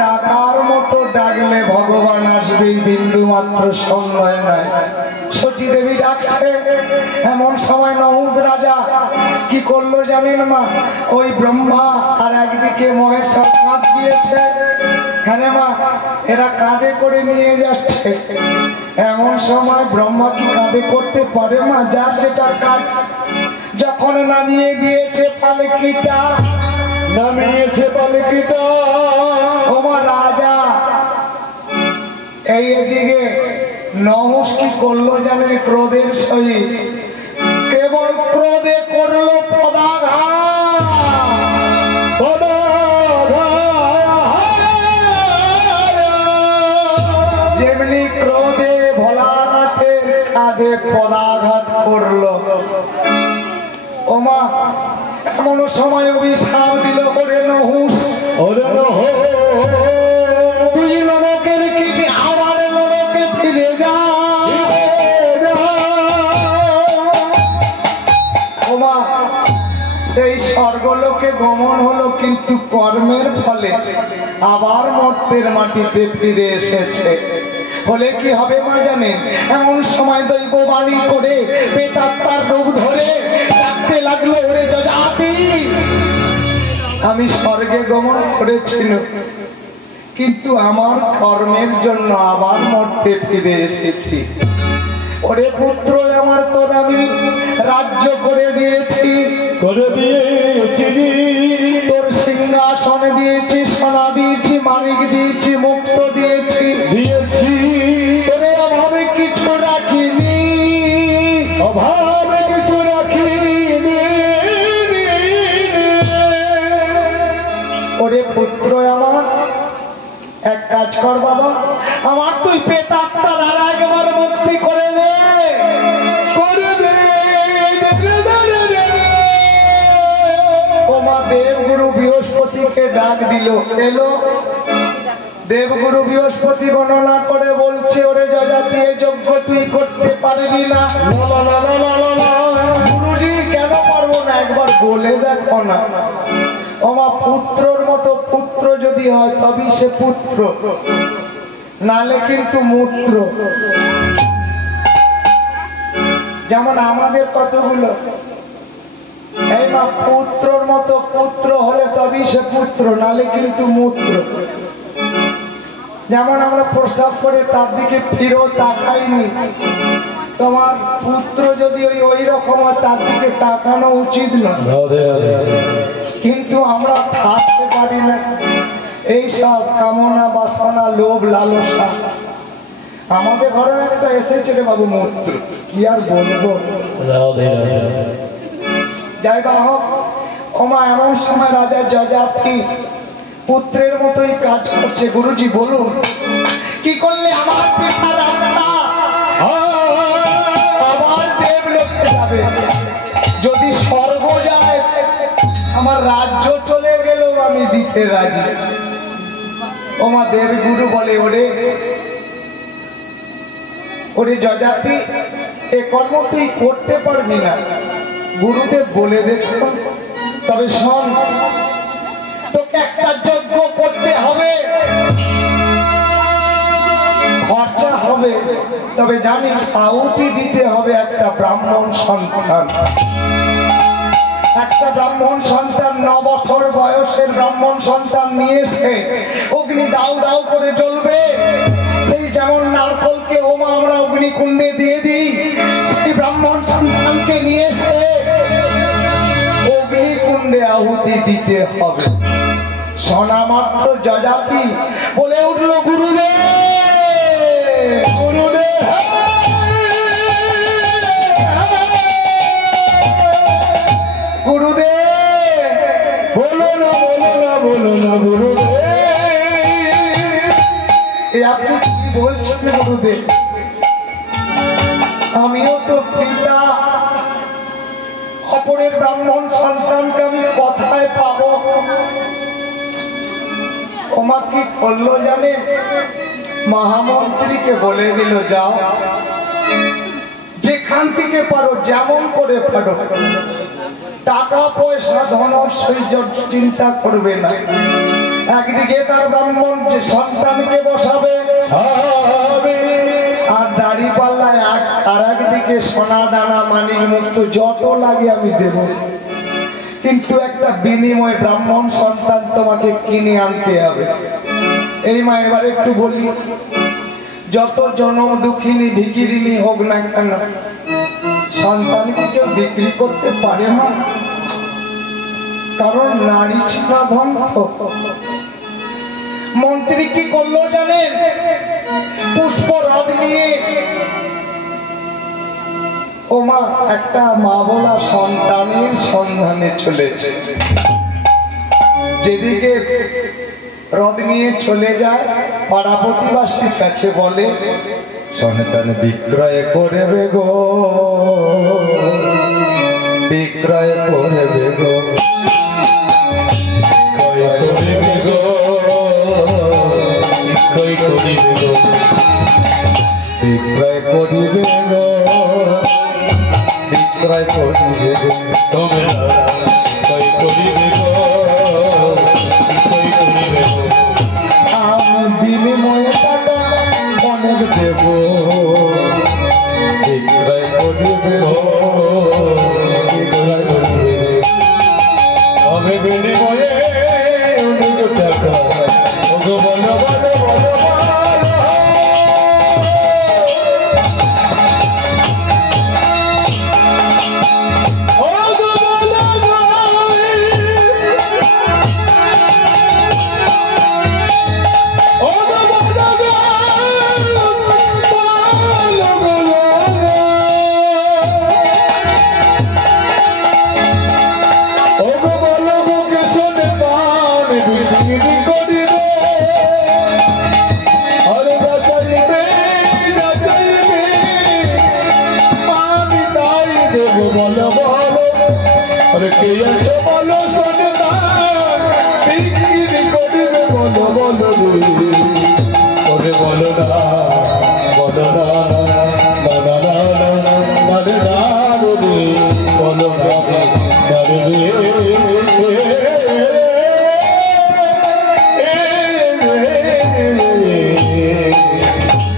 ডাকার মতো ডাকলে ভগবান আসবে, বিন্দু মাত্র সন্দেহ নাই। সচী দেবী ডাকছে। এমন সময় নহুষ রাজা কি করলো জানেন মা? ওই ব্রহ্মা আর একদিকে মহেশ্বর কাঁধ দিয়েছে। হ্যাঁ মা, এরা কাঁধে করে নিয়ে যাচ্ছে। এমন সময় ব্রহ্মা কি কাঁধে করতে পারে মা? যার যেটা কাজ। যখন নামিয়ে দিয়েছে পালকিটা, নামিয়েছে পালকিটা, ওমা রাজা এই এদিকে নহুষ কি করলো জানেন? ক্রোধের সহিত কেবল ক্রোধে করলো পদাঘাত। যেমনি ক্রোধে ভোলানাথের কাঁধে পদাঘাত করলো। ওমা এমন সময় অভিশাপ দিল, ওরে নহুষ, ওরে নহুষ, তুই লোকের কীটে আমার লোকে ফিরে যা। ওমা এই স্বর্গলোকে গমন হলো, কিন্তু কর্মের ফলে আবার মর্তের মাটিতে ফিরে এসেছে। হলে কি হবে মা জানেন? এমন সময় দৈববাণী করে প্রেতাত্মার রূপ ধরে ডাকতে লাগলো, ওরে যজাতি, আমি স্বর্গে গমন করেছিল, কিন্তু আমার কর্মের জন্য আবার মর্তে ফিরে এসেছি। ওরে পুত্র আমার, তোর আমি রাজ্য করে দিয়েছি, তোর সিংহাসনে দিয়েছি, সোনা দিয়েছি, মানিক দিয়েছি, মুক্ত দিয়েছি, তোরে অভাবে কিছু রাখিনি, অভাবে কিছু রাখিনি। ওরে পুত্র আমার, এক কাজ কর বাবা, আমার তুই প্রেতাত্মার আর একবার মুক্তি করে দে, করে দে। ওমা দেবগুরু বৃহস্পতিকে ডাক দিল, এলো। দেবগুরু বৃহস্পতি গণনা করে বলছে, ওরে যজাতি, এ যজ্ঞ তুই করতে পারবি না। গুরুজি কেন পারবো না? একবার বলে দেখো না। ওমা পুত্রর মতো পুত্র যদি হয় তবেই সে পুত্র, নালে কিন্তু মূত্র। যেমন আমাদের কতগুলো, এই মা পুত্রর মতো পুত্র হলে তবেই সে পুত্র, নালে কিন্তু মূত্র। যেমন আমরা প্রসাব করে তার দিকে ফিরেও তাকাইনি, তোমার পুত্র যদি ওই রকম হয় তার দিকে তাকানো উচিত না, কিন্তু আমরা থাকতে পারি না। এই সব কামনা বাসনা লোভ লালসা আমাদের ঘরে একটা এসেছে রে বাবু, মূত্র কি আর বলবো। যাই বা হোক, ওমা এমন সময় রাজা যজাতি পুত্রের মতোই কাজ করছে। গুরুজি বলুন কি করলে আমার পিতার আত্মা আবার দেবলোকে যাবে? যদি স্বর্গ যায়, আমার রাজ্য চলে গেলেও আমি দিতে রাজি। ওমা দেবগুরু বলে, ওরে ওরে যজাতি, এ কর্ম তুই করতে পারবি না। গুরুদেব বলে দেখুন, তবে শোন, তোকে একটা যজ্ঞ করতে হবে, খরচা হবে, তবে জানিস আহুতি দিতে হবে একটা ব্রাহ্মণ সন্তান। একটা ব্রাহ্মণ সন্তান, 9 বছর বয়সের ব্রাহ্মণ সন্তান নিয়ে এসে অগ্নি দাউ দাউ করে জ্বলবে। সেই যেমন নারকলকে ওমা আমরা অগ্নিকুণ্ডে দিয়ে দিই, সেই ব্রাহ্মণ সন্তানকে নিয়ে এসে অগ্নিকুণ্ডে আহুতি দিতে হবে। শোনা মাত্র যজাতি বলে উঠল, গুরুদেব, গুরুদেব, গুরুদেব, বলো না, বলো না, বলো না গুরুদেব। আপনি কি বলছেন গুরুদেব? আমিও তো পিতা, ব্রাহ্মণ সন্তানকে আমি কোথায় পাবো? ওমা কি করলো জানে, মহামন্ত্রীকে বলে দিল, যাও যেখান থেকে পারো যেমন করে পারো, টাকা পয়সা ধন ঐশ্বর্য চিন্তা করবে না। একদিকে তার ব্রাহ্মণ যে সন্তানকে বসাবে আর দাড়ি পাল্লায় আর একদিকে সোনা দানা মানিক মুক্ত যত লাগে আমি দেব, কিন্তু একটা বিনিময় ব্রাহ্মণ সন্তান তোমাকে কিনে আনতে হবে। এই মা এবার একটু বলি, যত জনম দুঃখিনী ভিখিরিনী হোক না কেন, সন্তানকে কেউ বিক্রি করতে পারে না, কারণ নারী ছাড়া ধ্বংস। মন্ত্রী কি করলো জানেন? পুষ্পরথ নিয়ে ওমা একটা মা বলা সন্তানের সন্ধানে চলেছে। যেদিকে রথ নিয়ে চলে যায়, পাড়া প্রতিবাসীর কাছে বলে, সন্তান বিক্রয় করবে গো, বিক্রয় করবে গো, বিক্রয় করিবে গো, বিক্রয় করিবে গো, বিক্রয় করিবে গো, তোমরা বিক্রয় করিবে গো, বিক্রয় করিবে গো, আমি বিনিময়ে টাকা অনেক দেব, বিক্রয় করিবে গো, বিক্রয় করিবে গো, আমি বিনিময়ে অনেক টাকা, ওগো বলো বলো বলো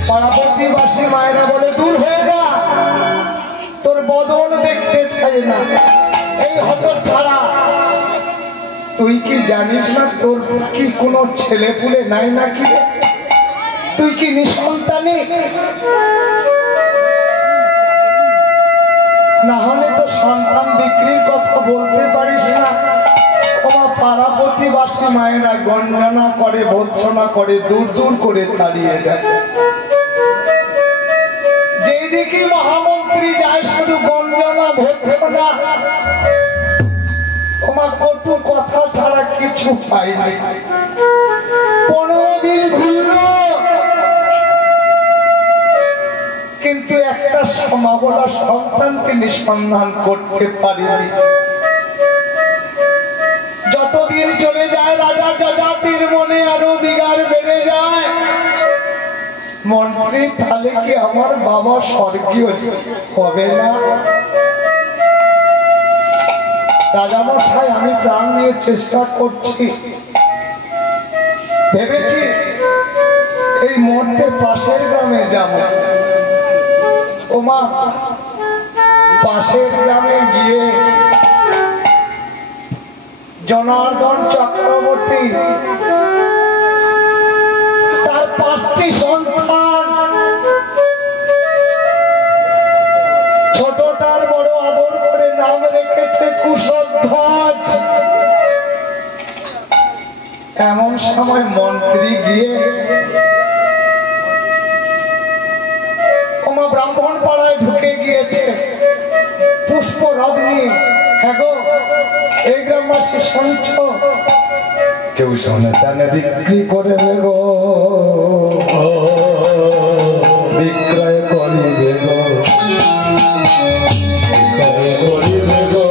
পাড়াপতিবাসী মায়েরা বলে, দূর হয়ে যা, তোর বদন দেখতে চাই না। এই হতর ছাড়া, তুই কি জানিস না তোর কি কোনো ছেলে পুলে নাই নাকি? তুই কি নিঃসন্তানী? না হলে তো সন্তান বিক্রির কথা বলতে পারিস না। তোমার পাড়া প্রতিবাসী মায়েরা গঞ্জনা করে, ভৎসনা করে, দূর দূর করে তাড়িয়ে দেয়। যেদিকে মহামন্ত্রী যায় শুধু গঞ্জনা ভৎসনা, তোমার কটু কথা ছাড়া কিছু পাইনি। 15 দিন ঘুরল, কিন্তু একটা সমাবলা সন্তানকে নিঃসন্ধান করতে পারিনি। যতদিন চলে যায় রাজা যজাতির মনে আরো বিগার বেড়ে যায়। মন্ত্রী, তাহলে কি আমার বাবা স্বর্গীয় হবে না? রাজামশাই, আমি প্রাণ নিয়ে চেষ্টা করছি, ভেবেছি এই মুহূর্তে পাশের গ্রামে যাব। ওমা, পাশের গ্রামে গিয়ে জনার্দন চক্রবর্তী তার 5টি সন্তান, ছোটটার বড় আদর করে নাম রেখেছে কুশধ্বজ। এমন সময় মন্ত্রী গিয়ে ওমা ব্রাহ্মণ পাড়ায় ঢুকে গিয়েছে পুষ্পরথ নিয়ে। হ্যাঁ গো, এই গ্রামবাসী শুনছ, কেউ সন্তান বিক্রি করে গো, বিক্রয় করিবে গো, বিক্রয় করিবে গো,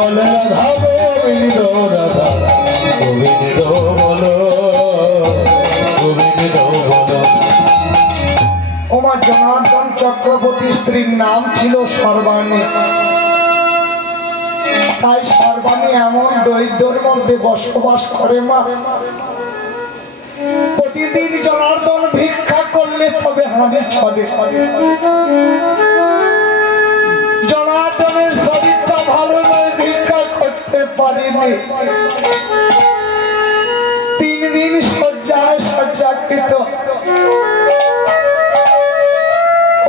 বলে রাধা গোবিন্দ রাধা গোবিন্দ বলো গোবিন্দ বলো। ওমা জনার্দন চক্রবর্তী স্ত্রীর নাম ছিল সর্বাণী। তাই সর্বাণী এমন দরিদ্রের মধ্যে বসবাস করে মা, প্রতিদিন জনার্দন ভিক্ষা করলে তবে হানি ছড়ে। জনার্দনের শরীরটা ভালো নয়, ভিক্ষা করতে পারিনি। 3 দিন শয্যায় শয্যাকৃত।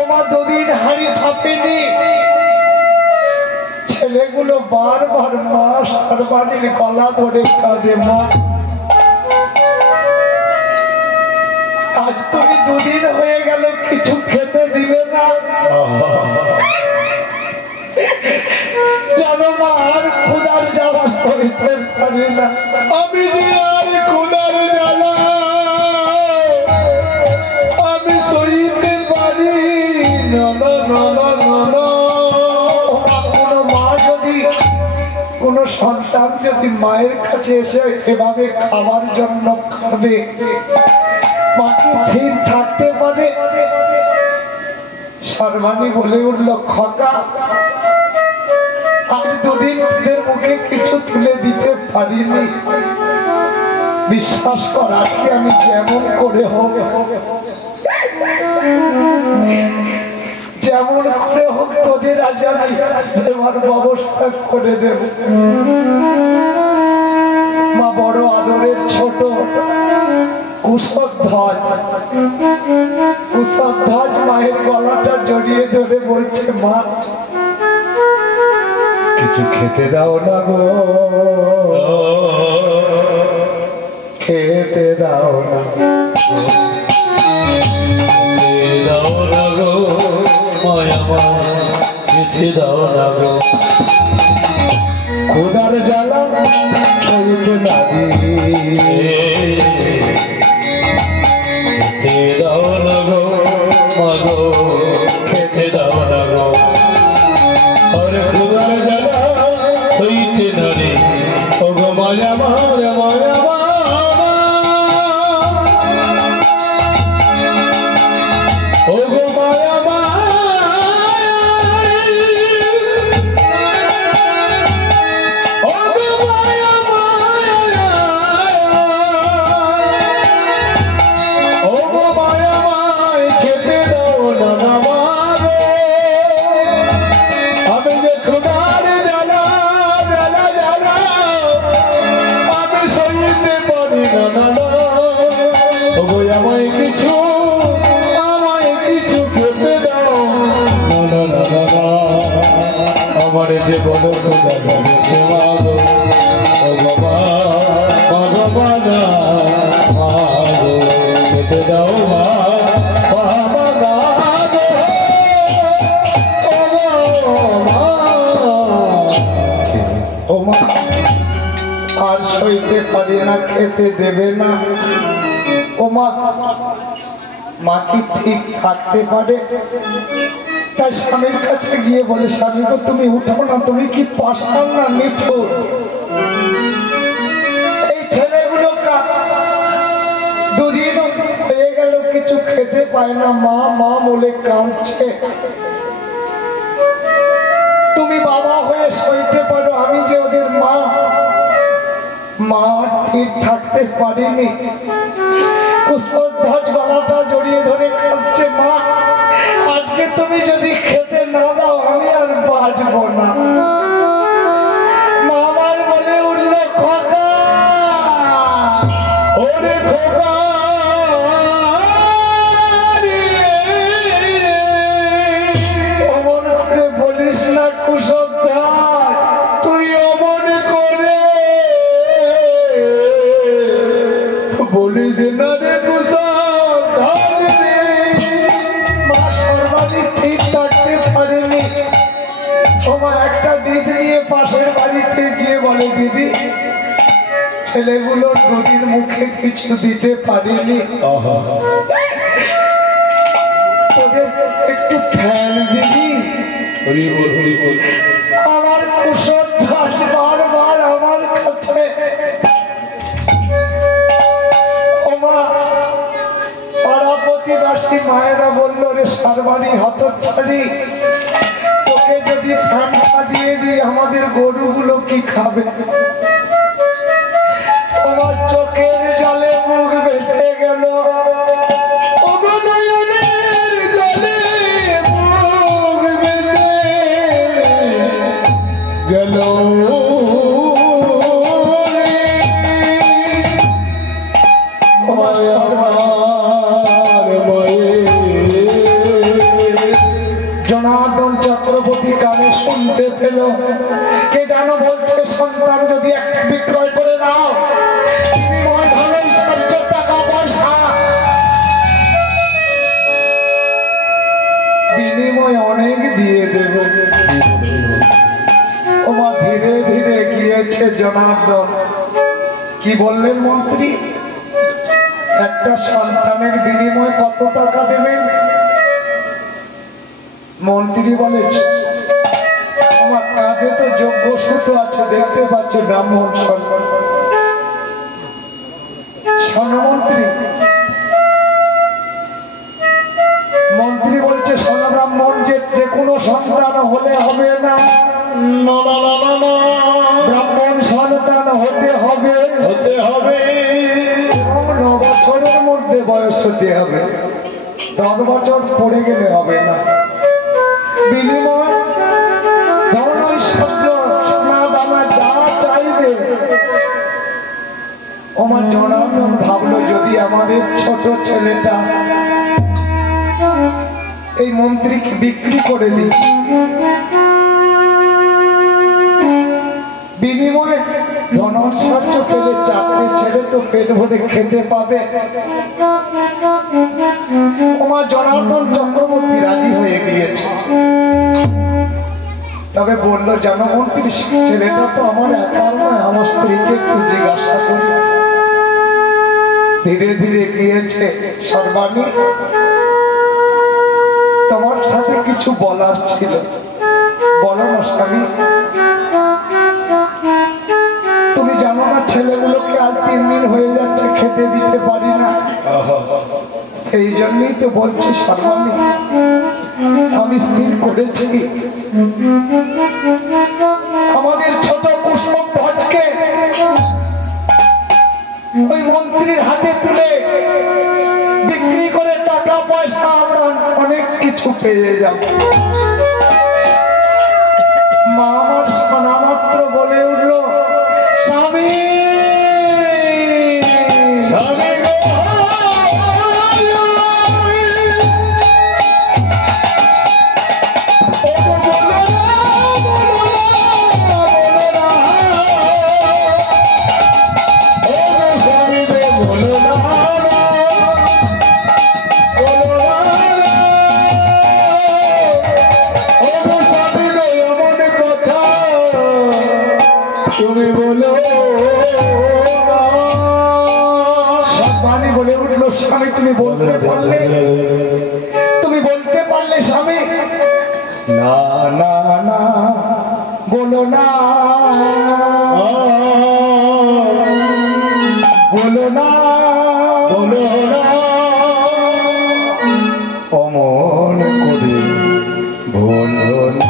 ওমা 2 দিন হাঁড়ি ছাপেনি। ছেলেগুলো বারবার মা সর্বাণীর গলা ধরে কাঁদে, মা আজ তুমি 2 দিন হয়ে গেল কিছু খেতে দিলে না। জানো মা, আর ক্ষুধার জ্বালা সইতে পারি না। আমি যে আর ক্ষুধার জ্বালা আমি সইতে পারি না। কোনো মা যদি, কোনো সন্তান যদি মায়ের কাছে এসে এভাবে খাবার জন্য খাবে, মাকে স্থির থাকতে পারে? সর্বাণী বলে উঠল, খোকা আজ 2 দিন তোদের মুখে কিছু তুলে দিতে পারিনি। বিশ্বাস কর, আজকে আমি যেমন করে হোক তোদের আজ আমি সেবার ব্যবস্থা করে দেব। মা বড় আদরের ছোট কুশধ্বজ মায়ের গলাটা জড়িয়ে ধরে বলছে, মা কিছু খেতে দাও না গো, খেতে দাও না, দাও না গো মায়া খেতে দাও না গো। ক্ষুধার জ্বালা সইতে পারি, খেতে দাও না গো মাগো খেতে দাও না গো। আর ক্ষুধার জ্বালা সইতে নারে ও গো মায়া মায়া মায়া ও গো মায়া যে বড় খোদা গেছে মাগো ও বাবা ভগবান মাগো খেতে দাও মা বাবা মাগো ও মা আর সইতে পারি না, খেতে দেবে না। ও মা, মা কি ঠিক থাকতে পারে? তাই স্বামীর কাছে গিয়ে বলে, স্বামী গো তুমি উঠো না, তুমি কি পাষাণ না নিঠুর? এই ছেলেগুলো 2 দিন হয়ে গেল কিছু খেতে পায় না, মা মা বলে কাঁদছে। তুমি বাবা হয়ে সইতে পারো, আমি যে ওদের মা, মা ঠিক থাকতে পারিনি। কুশধ্বজ গলাটা জড়িয়ে ধরে কাঁদছে, মা আজকে তুমি যদি খেতে না দাও আমি আর বাঁচবো না। মা আমার বলে উঠল, খোকা ওরে খোকা অমন করে বলিস না কুশধ্বজ, তুই অমন করে বলিস না রে কুশধ্বজ রে। মা সর্বাধিক ঠিক থাকতে পারেনি। তোমার একটা দিদি নিয়ে পাশের বাড়িতে গিয়ে বলে, দিদি ছেলেগুলোর 2 দিন মুখে কিছু দিতে পারিনি, তোদের একটু ফ্যান দিবি? আমার কুশধ্বজ সারবাড়ি হতচ্ছাড়ি, তোকে যদি ফ্যানটা দিয়ে দিই আমাদের গরুগুলো কি খাবে? তোমার চোখের জলে মুখ বেঁচে গেল, অবনয়নের জলে মুখ বেঁচে গেল। জনার্দন চক্রবর্তী কানে শুনতে পেল, কে যেন বলছে সন্তান যদি একটা বিক্রয় করে নাও, বিনিময় ধন ঐশ্বর্য টাকা পয়সা, বিনিময় অনেক দিয়ে দেব। ওমা ধীরে ধীরে গিয়েছে জনার্দন। কি বললেন মন্ত্রী? একটা সন্তানের বিনিময় কত টাকা দেবেন? মন্ত্রী বলে, আমার কাঁধে তো যোগ্য সুতো আছে, দেখতে পাচ্ছ ব্রাহ্মণ সন্তান। মন্ত্রী মন্ত্রী বলছে, সোনা ব্রাহ্মণ যে কোনো সন্তান হলে হবে না, ব্রাহ্মণ সন্তান হতে হবে, 9 বছরের মধ্যে বয়স হতে হবে, 10 বছর পড়ে গেলে হবে না। বিনিময় ধন ঐশ্বর্য সোনা দানা যা চাইবে। আমার জনার্দন ভাবলো যদি আমাদের ছোট ছেলেটা এই মন্ত্রীকে বিক্রি করে দিই, বিনিময়ে ধন ঐশ্বর্য পেলে 4টে ছেলে তো পেট ভরে খেতে পাবে। আমার জনার্দন চক্রবর্তী রাজি হয়ে গিয়েছে। তবে বললো, জানো মন্ত্রী, ছেলেটা তো আমার একার নয়, আমার স্ত্রীকে একটু জিজ্ঞাসা করি। ধীরে ধীরে গিয়েছে। সর্বাণী, তোমার সাথে কিছু বলার ছিল, বলো না স্বামী। তুমি জানো না ছেলেগুলোকে আজ 3 দিন হয়ে যাচ্ছে খেতে দিতে পারি না, সেই জন্যই তো বলছি সর্বাণী, আমি স্থির করেছি আমাদের ছোট কুসুম ভজকে ওই মন্ত্রীর হাতে তুলে বিক্রি করে টাকা পয়সা আমরা অনেক কিছু পেয়ে যাব। মা আমার শোনা মাত্র বলে উঠল, স্বামী তুমি বলো। সর্বাণী বলে উঠলো, স্বামী তুমি বলতে পারলে, তুমি বলতে পারলে স্বামী। না না না, বলো না, বলো না, বলো না, অমন করে বলো না।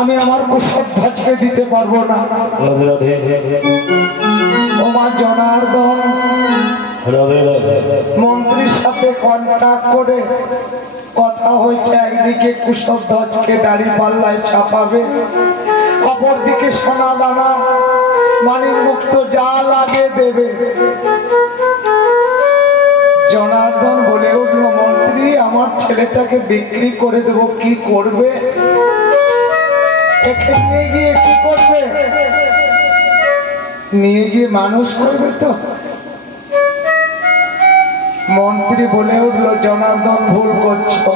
আমি আমার কুশধ্বজকে দিতে পারবো না। রাধে রাধে ও মা জনার্দন, রাধে রাধে মন্ত্রীর সাথে কন্ট্যাক্ট করে কথা হয়েছে, একদিকে কুশধ্বজকে দাড়ি পাল্লায় চাপাবে, অপরদিকে সোনা দানা মানিক মুক্ত যা লাগে দেবে। জনার্দন বলে উঠল, মন্ত্রী আমার ছেলেটাকে বিক্রি করে দেব, কি করবে? একে নিয়ে গিয়ে কি করবে? নিয়ে গিয়ে মানুষ করবে তো? মন্ত্রী বলে উঠল, জনার্দন ভুল করছো,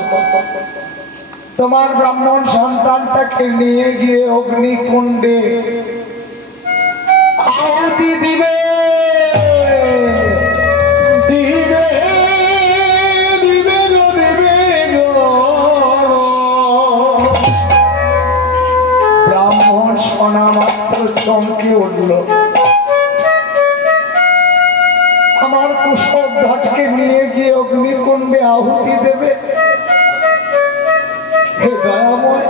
তোমার ব্রাহ্মণ সন্তানটাকে নিয়ে গিয়ে অগ্নিকুণ্ডে আহুতি দিবে। দিবে দিবে গো, দিবে গো। ব্রাহ্মণ শোনা মাত্র চমকে উঠল, আমার কুশধ্বজকে নিয়ে গিয়ে অগ্নিকুণ্ডে আহুতি দেবে? হে দয়াময়,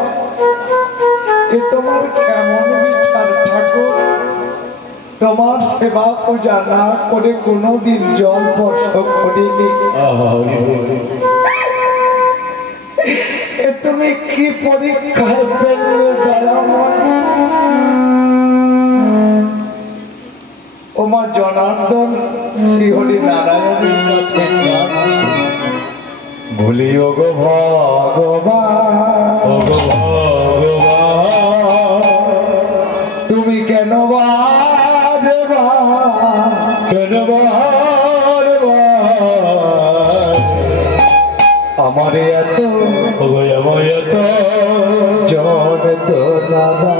এ তোমার কেমন বিচার ঠাকুর? তোমার সেবা পূজা না করে কোনোদিন জল স্পর্শ করিনি, এ তুমি কি পরীক্ষায় ফেললে দয়াময়? ওমা জনার্দন শ্রীহরি নারায়ণের কাছে ভুলিও গো ভগবান, তুমি কেন আমারে এত জন তো দাদা।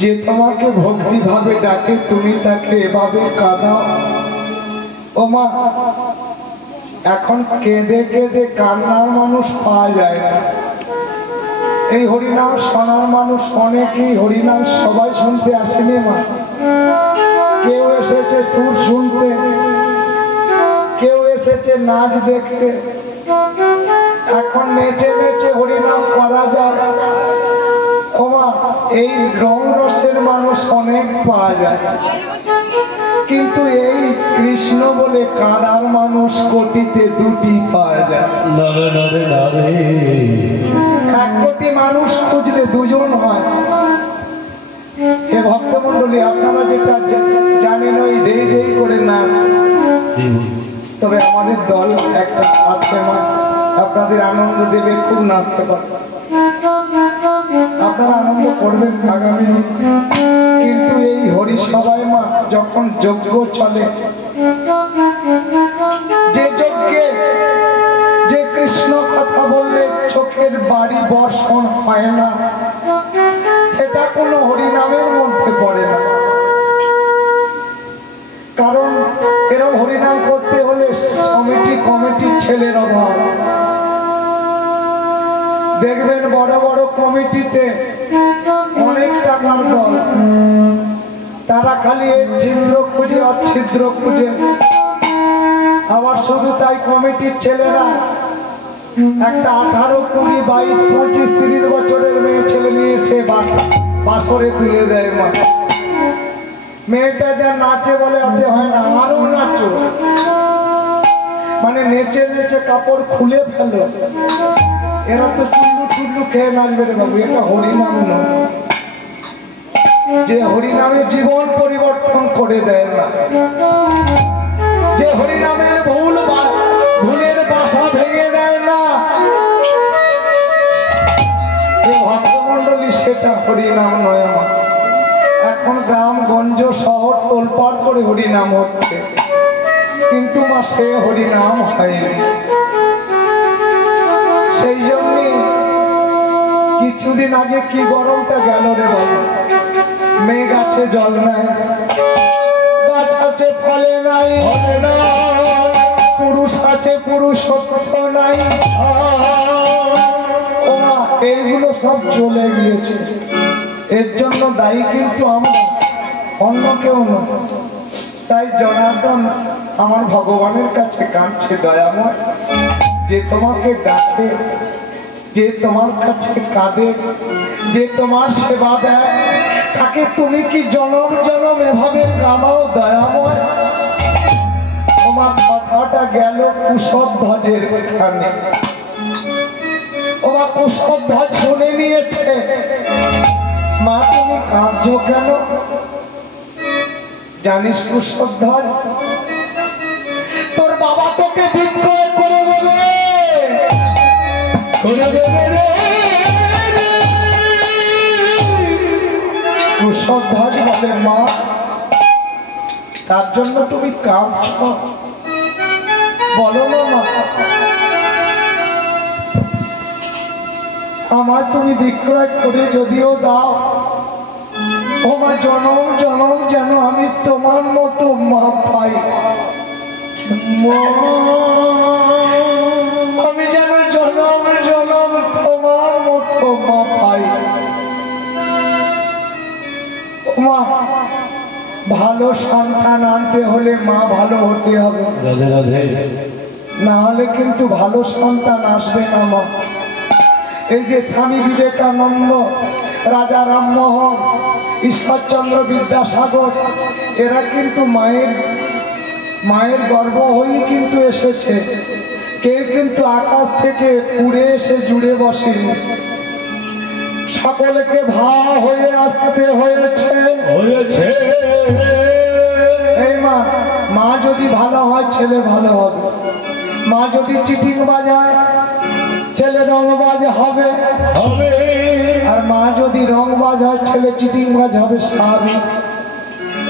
যে তোমাকে ভক্তি ভাবে ডাকে তুমি তাকে এভাবে কাঁদাও। ও মা, এখন কেঁদে কেঁদে কান্নার মানুষ পাওয়া যায় না। এই হরিনাম শোনার মানুষ অনেকেই, হরিনাম সবাই শুনতে আসেনি মা। কেউ এসেছে সুর শুনতে, কেউ এসেছে নাচ দেখতে। এখন নেচে নেচে বলছে হরিনাম করা যায়। ওমা এই রং রসের মানুষ অনেক পাওয়া যায়, কিন্তু এই কৃষ্ণ বলে কাঁদার মানুষ কোটিতে দুটি পাওয়া যায়। এক কোটি মানুষ খুঁজলে দুজন হয়। হে ভক্তমন্ডলী, আপনারা যেটা জানেন ওই দেই দেই করে না, তবে আমাদের দল একটা আছে, আপনাদের আনন্দ দেবে, খুব নাচতে পারে, আপনারা আনন্দ করবেন আগামী দিন। কিন্তু এই হরিসভায় মা যখন যজ্ঞ চলে, যে যজ্ঞে যে কৃষ্ণ কথা বললে চোখের বাড়ি বর্ষণ হয় না, সেটা কোনো হরিনামের মধ্যে পড়ে না। কারণ এরকম হরিনাম করতে হলে কমিটির ছেলের অভাব। দেখবেন বড় বড় কমিটিতে অনেক টাকার দল, তারা খালি এর ছিদ্র খুঁজে অচ্ছিদ্র খুঁজে। আবার শুধু তাই কমিটির ছেলেরা একটা 18, 20, 22, 25, 30 বছরের মেয়ে ছেলে নিয়ে এসে বাসরে তুলে দেয়। মা মেয়েটা যা নাচে বলে হাতে হয় না, আরো নাচো, মানে নেচে নেচে কাপড় খুলে ফেলো। এরা তো চুল্লু চুল্লু খেয়ে নাচবে রে বাবু, এটা হরিনাম নয়। যে হরিনামে জীবন পরিবর্তন করে দেয় না, যে হরিনামের ভুলের বাসা ভেঙে দেয় না, ভক্তমন্ডলী, সেটা হরিনাম নয়। আমার এখন গ্রামগঞ্জ শহর তোলপাড় করে হরিনাম হচ্ছে, কিন্তু মা সে হরিনাম হয়নি। সেই জন্যে কিছুদিন আগে কি গরমটা গেল রে বাবু, মেঘ আছে জল নাই, গাছ আছে ফলে নাই, পুরুষ আছে পুরুষত্ব নাই, এইগুলো সব চলে গিয়েছে। এর জন্য দায়ী কিন্তু আমরা, অন্য কেউ নয়। তাই জনার্দন আমার ভগবানের কাছে কাঁদছে, দয়াময়, যে তোমাকে ডাকে, যে তোমার কাছে কাঁদে, যে তোমার সেবা দেয়, তাকে তুমি কি জনম জনম এভাবে কাঁদাও দয়াময়? তোমার কথাটা গেল কুশধ্বজের খানে, ওরা কুশধ্বজ শুনে নিয়েছে। মা তুমি কাঁদছো কেন? জানিস কুশধ্বজ, তোর বাবা তোকে বিক্রয় করে দেবে রে। কুশধ্বজ বলে, মা তার জন্য তুমি কাঁদছ? বলো না মা, আমার তুমি বিক্রয় করে যদিও দাও, ও মা জনম জনম যেন আমি তোমার মতো মা পাই, আমি যেন জনম জনম তোমার মতো মা পাই। মা ভালো সন্তান আনতে হলে মা ভালো হতে হবে, না হলে কিন্তু ভালো সন্তান আসবে না। মা এই যে স্বামী বিবেকানন্দ, রাজা রামমোহন, ঈশ্বরচন্দ্র বিদ্যাসাগর, এরা কিন্তু মায়ের গর্ভ হয়েই কিন্তু এসেছে। কেউ কিন্তু আকাশ থেকে উড়ে এসে জুড়ে বসেনি, সকলকে ভাব হয়ে আসতে হয়েছে। এই মা যদি ভালো হয় ছেলে ভালো হবে, মা যদি চিটিং বাজায় ছেলে রংবাজ হবে, আর মা যদি রংবাজ হয় ছেলে চিটিংবাজ হবে স্বাভাবিক।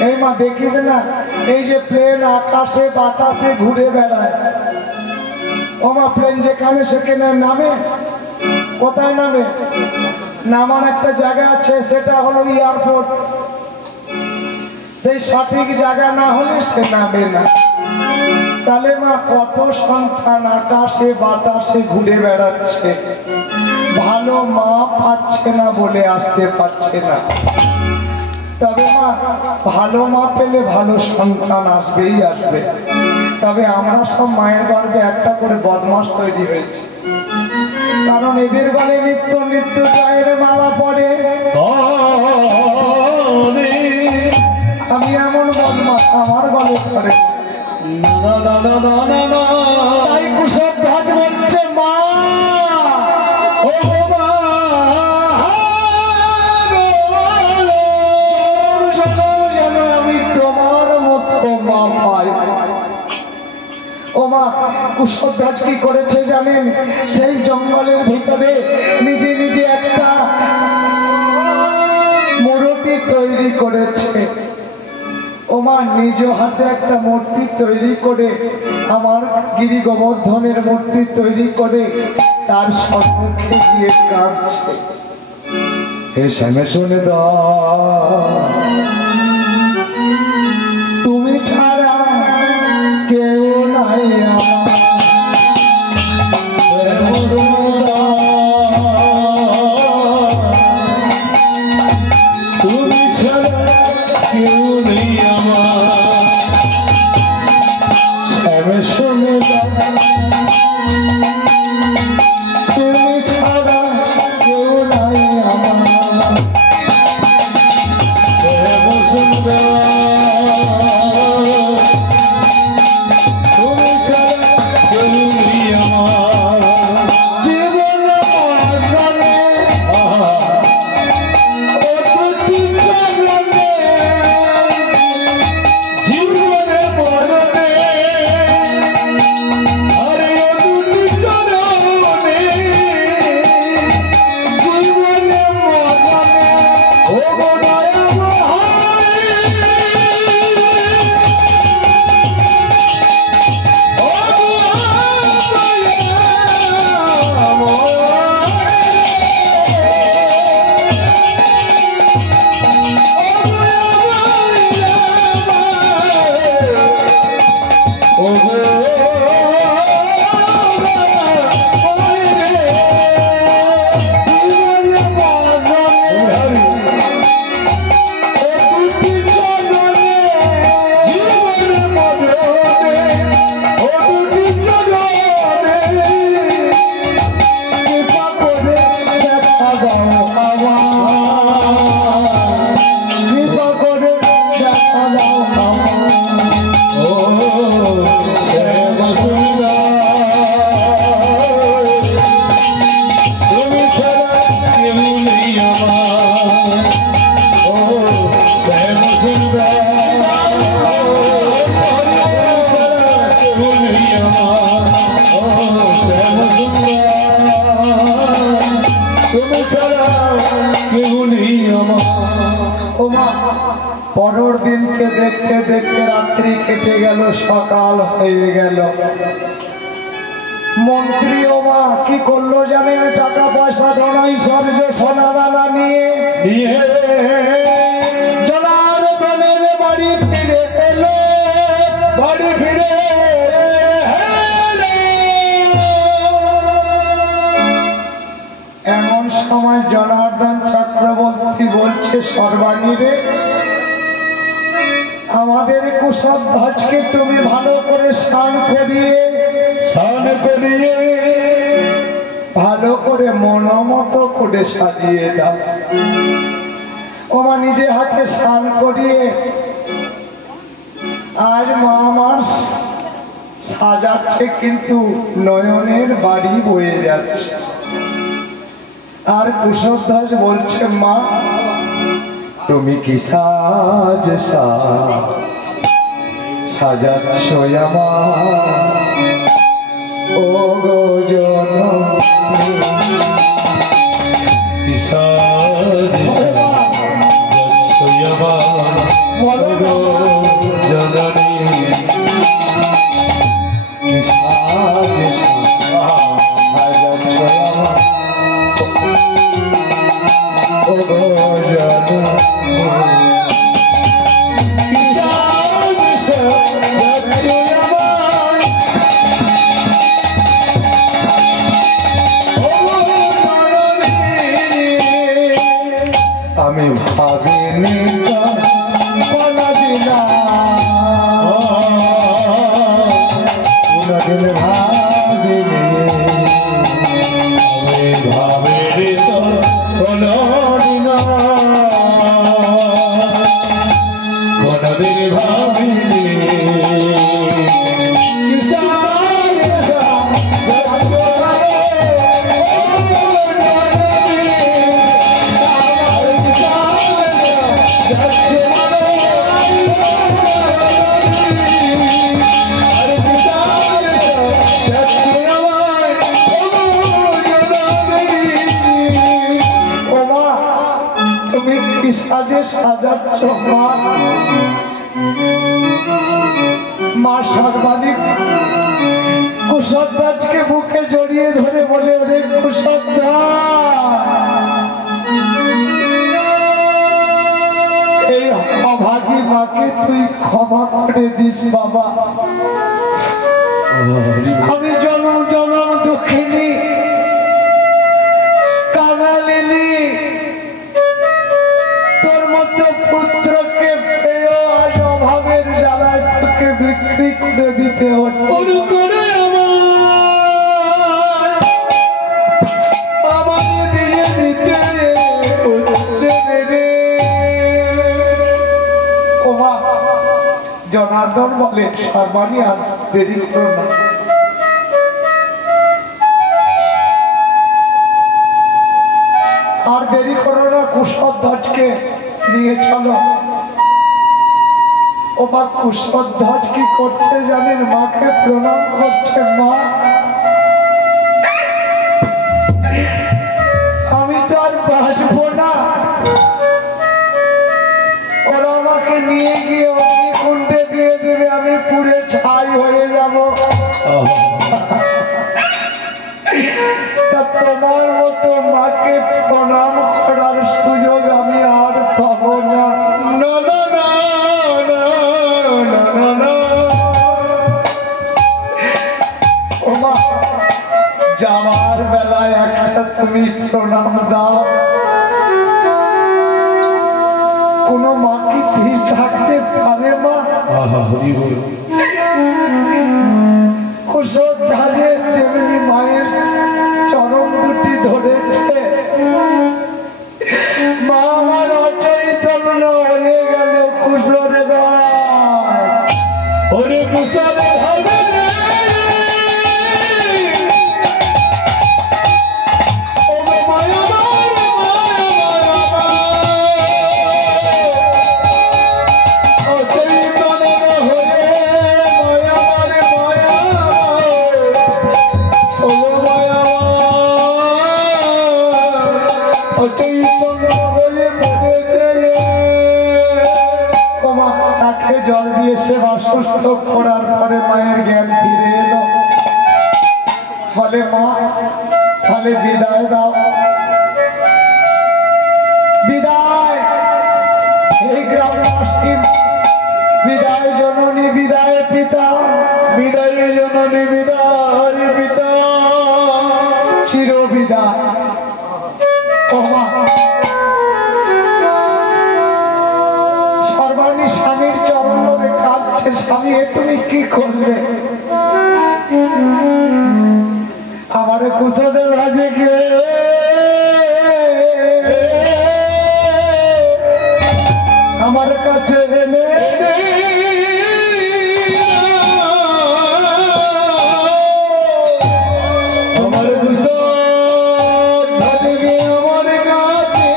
এই মা দেখিস না, এই যে প্লেন আকাশে বাতাসে ঘুরে বেড়ায়, ও মা প্লেন যেখানে সেখানে নামে, কোথায় নামে? নামার একটা জায়গা আছে, সেটা হলো এয়ারপোর্ট। সেই সঠিক জায়গা না হলে সে নামে না। তাহলে মা কত সন্তান আকাশে বাতাসে ঘুরে বেড়াচ্ছে, ভালো মা পাচ্ছে না বলে আসতে পারছে না। তবে মা ভালো মা পেলে ভালো সন্তান আসবেই আসবে। তবে আমরা সব মায়ের গর্ভে একটা করে বদমাস তৈরি হয়েছে, কারণ মেয়েদের গলে নিত্য নিত্য গায়ের মালা পড়ে। আমি এমন বদমাস আমার গলে পড়ে তাই কুসব ধাজ বলছে মা ও মা যেন আমি তোমার মতো মা পাই। ও মা কুসব ধাজ কি করেছে জানেন? সেই জঙ্গলের ভিতরে নিজে নিজে একটা মূর্তি তৈরি করেছে। ও মা নিজ হাতে একটা মূর্তি তৈরি করে, আমার গিরি গোবর্ধনের মূর্তি তৈরি করে তার সম্মুখে গিয়ে কাঁদছে। হে শ্যামে শুনে তুমি ছাড়া কেউ নাই তুমি ছাড়া কেউ নেই আমার। শ্যামে শুনে তুমি ছাড়া কেউ নাই আমার। তুমি ছাড়া কেউ নেই আমার। জীবন মরণে অতিথি চরণে, জীবনে মরণে আরে অদূর চরণে, জীবনে মরণে ও গো দয়াময়, ও গো দয়াময়, ও গো জীবনে মরণে অতিথি চরণে, জীবনে মরণে অদূর চরণে, কৃপা করে দেখা দাও আমার, কৃপা করে দেখা দাও আমার। ও শ্যাম সুন্দর, তুমি ছাড়া কেউ নেই আমার। ও শ্যাম সুন্দর, কেউ নেই আমার। ও শ্যাম সুন্দর, তুমি ছাড়া কেউ নেই আমার। ও মা, পরের দিনকে দেখতে দেখতে রাত্রি কেটে গেল, সকাল হয়ে গেল। মন্ত্রী ও মা কি করলো জানেন? টাকা পয়সা ধনাই সর্য সোনা দানা নিয়ে জনার্দনের বাড়ি ফিরে এলো। বাড়ি ফিরে এমন সময় জনার্দন চক্রবর্তী বলছে, সর্বাণী রে, আমাদের কুসব ধ্বজকে তুমি ভালো করে স্নান করিয়ে ভালো করে মনমতো করে সাজিয়ে দাও। ওমা নিজে হাতে স্নান করিয়ে আজ মা আমার সাজাচ্ছে, কিন্তু নয়নের বাড়ি বয়ে যাচ্ছে। আর কুশধ্বজ বলছে, মা তুমি কি সাজাচ্ছ আমার ও গো জননী? আমি ভাবিনি কোনদিন ভাবিনি সাজাচ্ছ মা। মা সর্বাধিক কুশধ্বজকে বুকে জড়িয়ে ধরে বলে, ওরে কুশধ্বজ, এই অভাগী মাকে তুই ক্ষমা করে দিস বাবা। আমি জন্ম জন্ম দুঃখিনী কাঙালিনী, তোর মতো পুত্রকে পেয়েও আজ অভাবের জ্বালায় তোকে বিক্রি করে দিতে হচ্ছে। জনার্দন বলে, সর্বাণী আর দেরি করো না, আর দেরি করো না, কুশধ্বজকে নিয়ে চলো। ও মা, কুশধ্বজ কি করছে জানেন? মাকে প্রণাম করছে। মা, আমি তো আর বাঁচবো না, ওরা আমাকে নিয়ে গিয়ে অগ্নিকুণ্ডে দিয়ে দেবে, আমি পুড়ে ছাই হয়ে যাব। তা তোমার মতো মাকে প্রণাম করার সুযোগ আমি আর পাবো না। ও মা, যাওয়ার বেলায় একটা তুমি প্রণাম দাও। কোন মা কি স্থির থাকতে পারে মা? কুশধ্বজের যেমনি মায়ের চরণ দুটি ধরেছে, মা আমার অচৈতন্য হয়ে গেল। কুশলে ওরে কুশলে জল দিয়ে সেবা সুস্থ করার পরে মায়ের জ্ঞান ফিরে এলো। ফলে মা, তাহলে বিদায় দাও, বিদায়। এই গ্রামবাসী বিদায় জননী, বিদায় পিতা, বিদায় জননী, বিদায় পিতা, চির বিদায়। ও মা, সর্বাণী স্বামীর চরণ ধরে কাঁদছে। স্বামী, এ তুমি কি করলে? আমার কুশলে রাজে গে আমার কাছে এনে আমার কুশলে গে আমার কাছে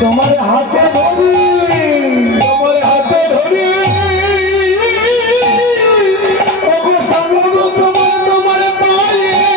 তোমার হাতে ধরি, তোমার হাতে ধরি, তোমার পায়ে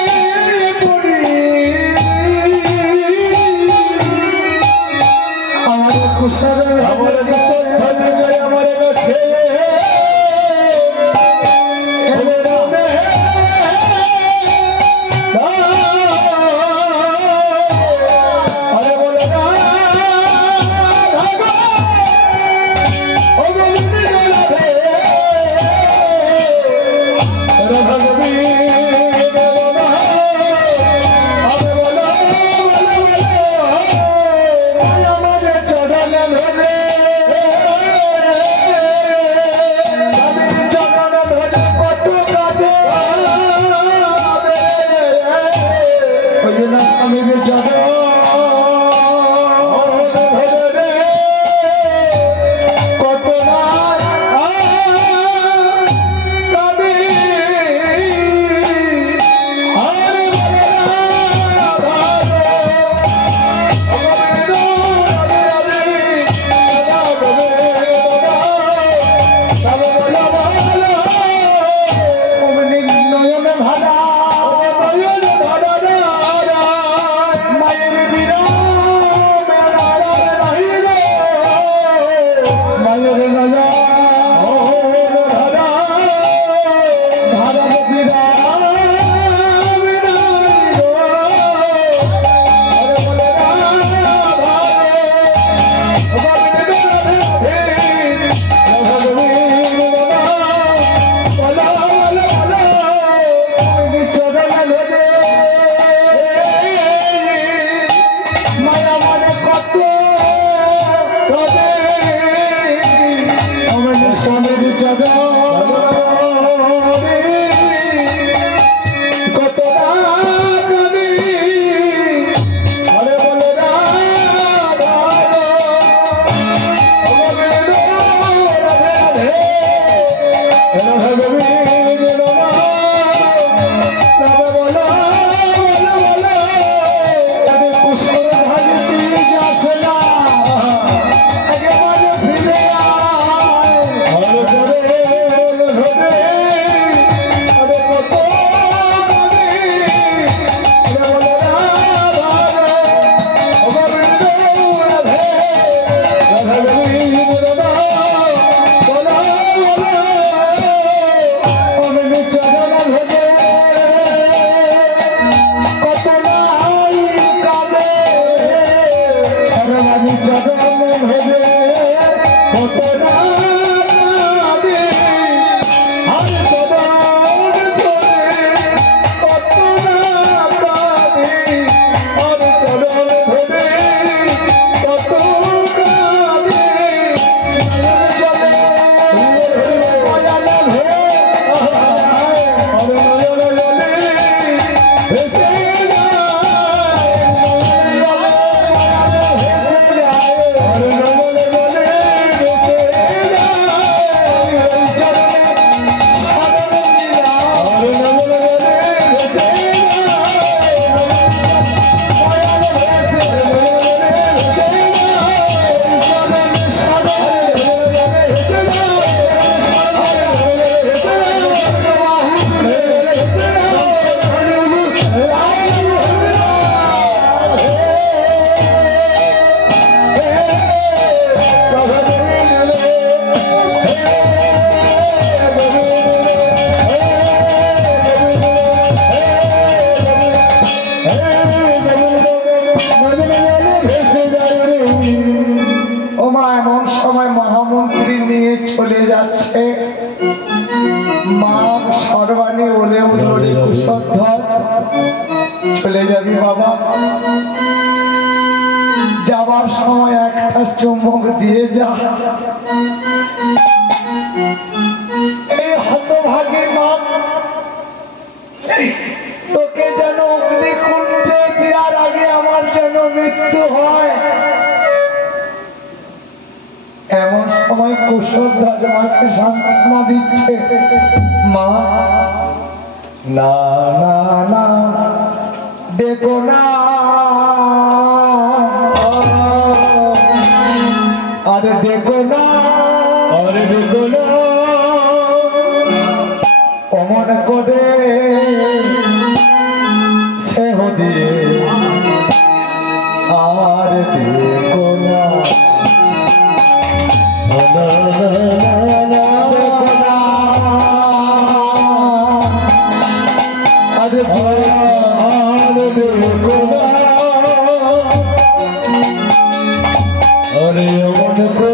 চলে যাবি বাবা, যাবার সময় একটা চুম্বক দিয়ে যা। এই হতভাগী মা তোকে যেন অগ্নিকুণ্ডে দেওয়ার আগে আমার যেন মৃত্যু হয়, এমন সময় কুশলদাস মাকে সান্ত্বনা দিচ্ছে। মা না না না দেখো না, আরে দেখো না, আরে দেখো না, অমন করে সেহ দিয়ে আর দেখো না, अरे अमन को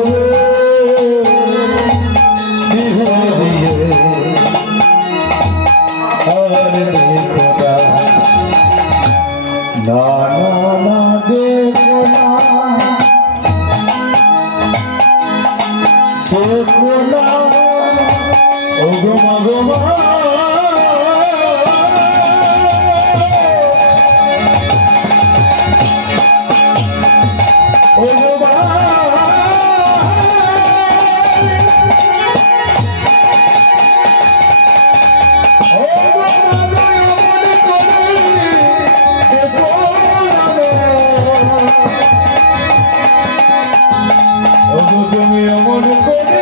अरे देखो ना ना ना देखो ना, देखो ना, ओ गोमा गोमा তুমি অমন করে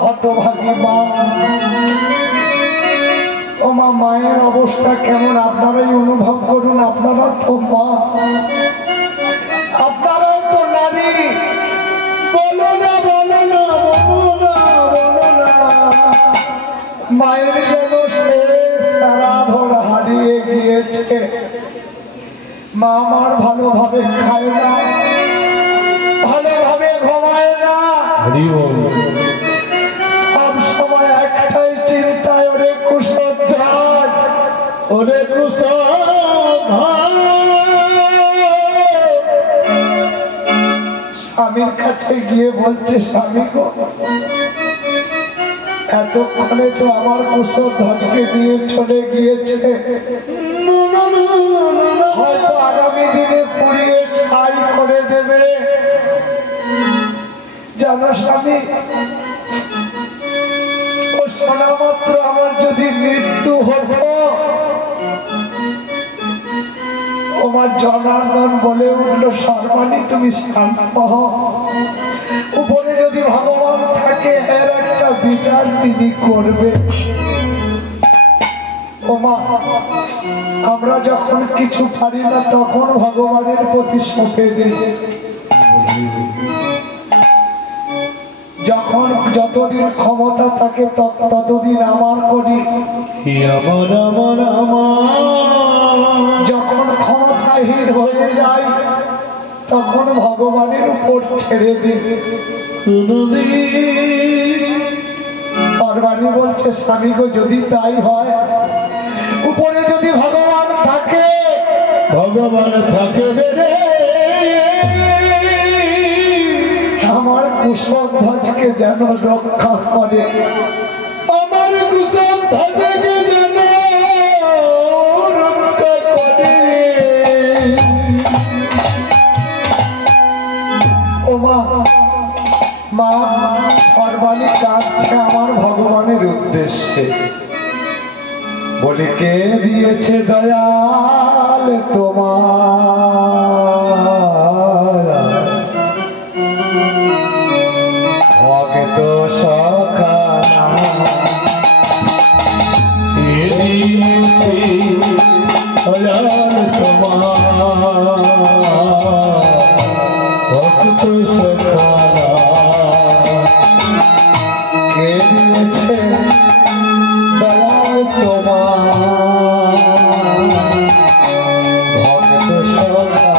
হতভাগী মা। ও মা, মায়ের অবস্থা কেমন আপনারাই অনুভব করুন। আপনারা তো মা, আপনারাও তো নারী। বলো না, বলো না, বলো না, বলো না। মায়ের যেন সারা ভোর হারিয়ে গিয়েছে। মা আমার ভালোভাবে খায় না, ভালোভাবে ঘুমায় না, সব সময় একটাই চিন্তায়, ওরে কুসংস্কার, ওরে কুসংস্কার। স্বামীর কাছে গিয়ে বলছে, স্বামী গো, এতক্ষণে তো আমার কুসংস্কারকে নিয়ে চলে গিয়েছে, হয়তো আগামী দিনে পুড়িয়ে ছাই করে দেবে। জানো স্বামী, ও শোনা মাত্র আমার যদি মৃত্যু হতো, আমার জনার্দন বলে উঠল, সর্বাণী তুমি শান্ত হও, উপরে যদি ভগবান থাকে এর একটা বিচার তিনি করবে। ও মা, আমরা যখন কিছু পারি না তখন ভগবানের প্রতি সঁপে দিই। যখন যতদিন ক্ষমতা থাকে ততদিন আমার করি, যখন ক্ষমতাহীন হয়ে যায় তখন ভগবানের উপর ছেড়ে দিই। সর্বাণী বলছে, স্বামী গো, যদি তাই হয়, উপরে যদি ভগবান থাকে, ভগবান থাকে রে, আমার কুসংস্কারকে যেন রক্ষা করে, আমার কুসংস্কারকে যেন রক্ষা করে। ও মা, মা সর্বাণী কাঁদছে আমার ভগবানের উদ্দেশ্যে, বলে, কে দিয়েছে দয়াল তোমার ভক্ত সখানা, কে দিয়েছে দয়াল তোমার ভক্ত সখানা, কে দিয়েছে দয়াল তোমার ভক্ত সখানা।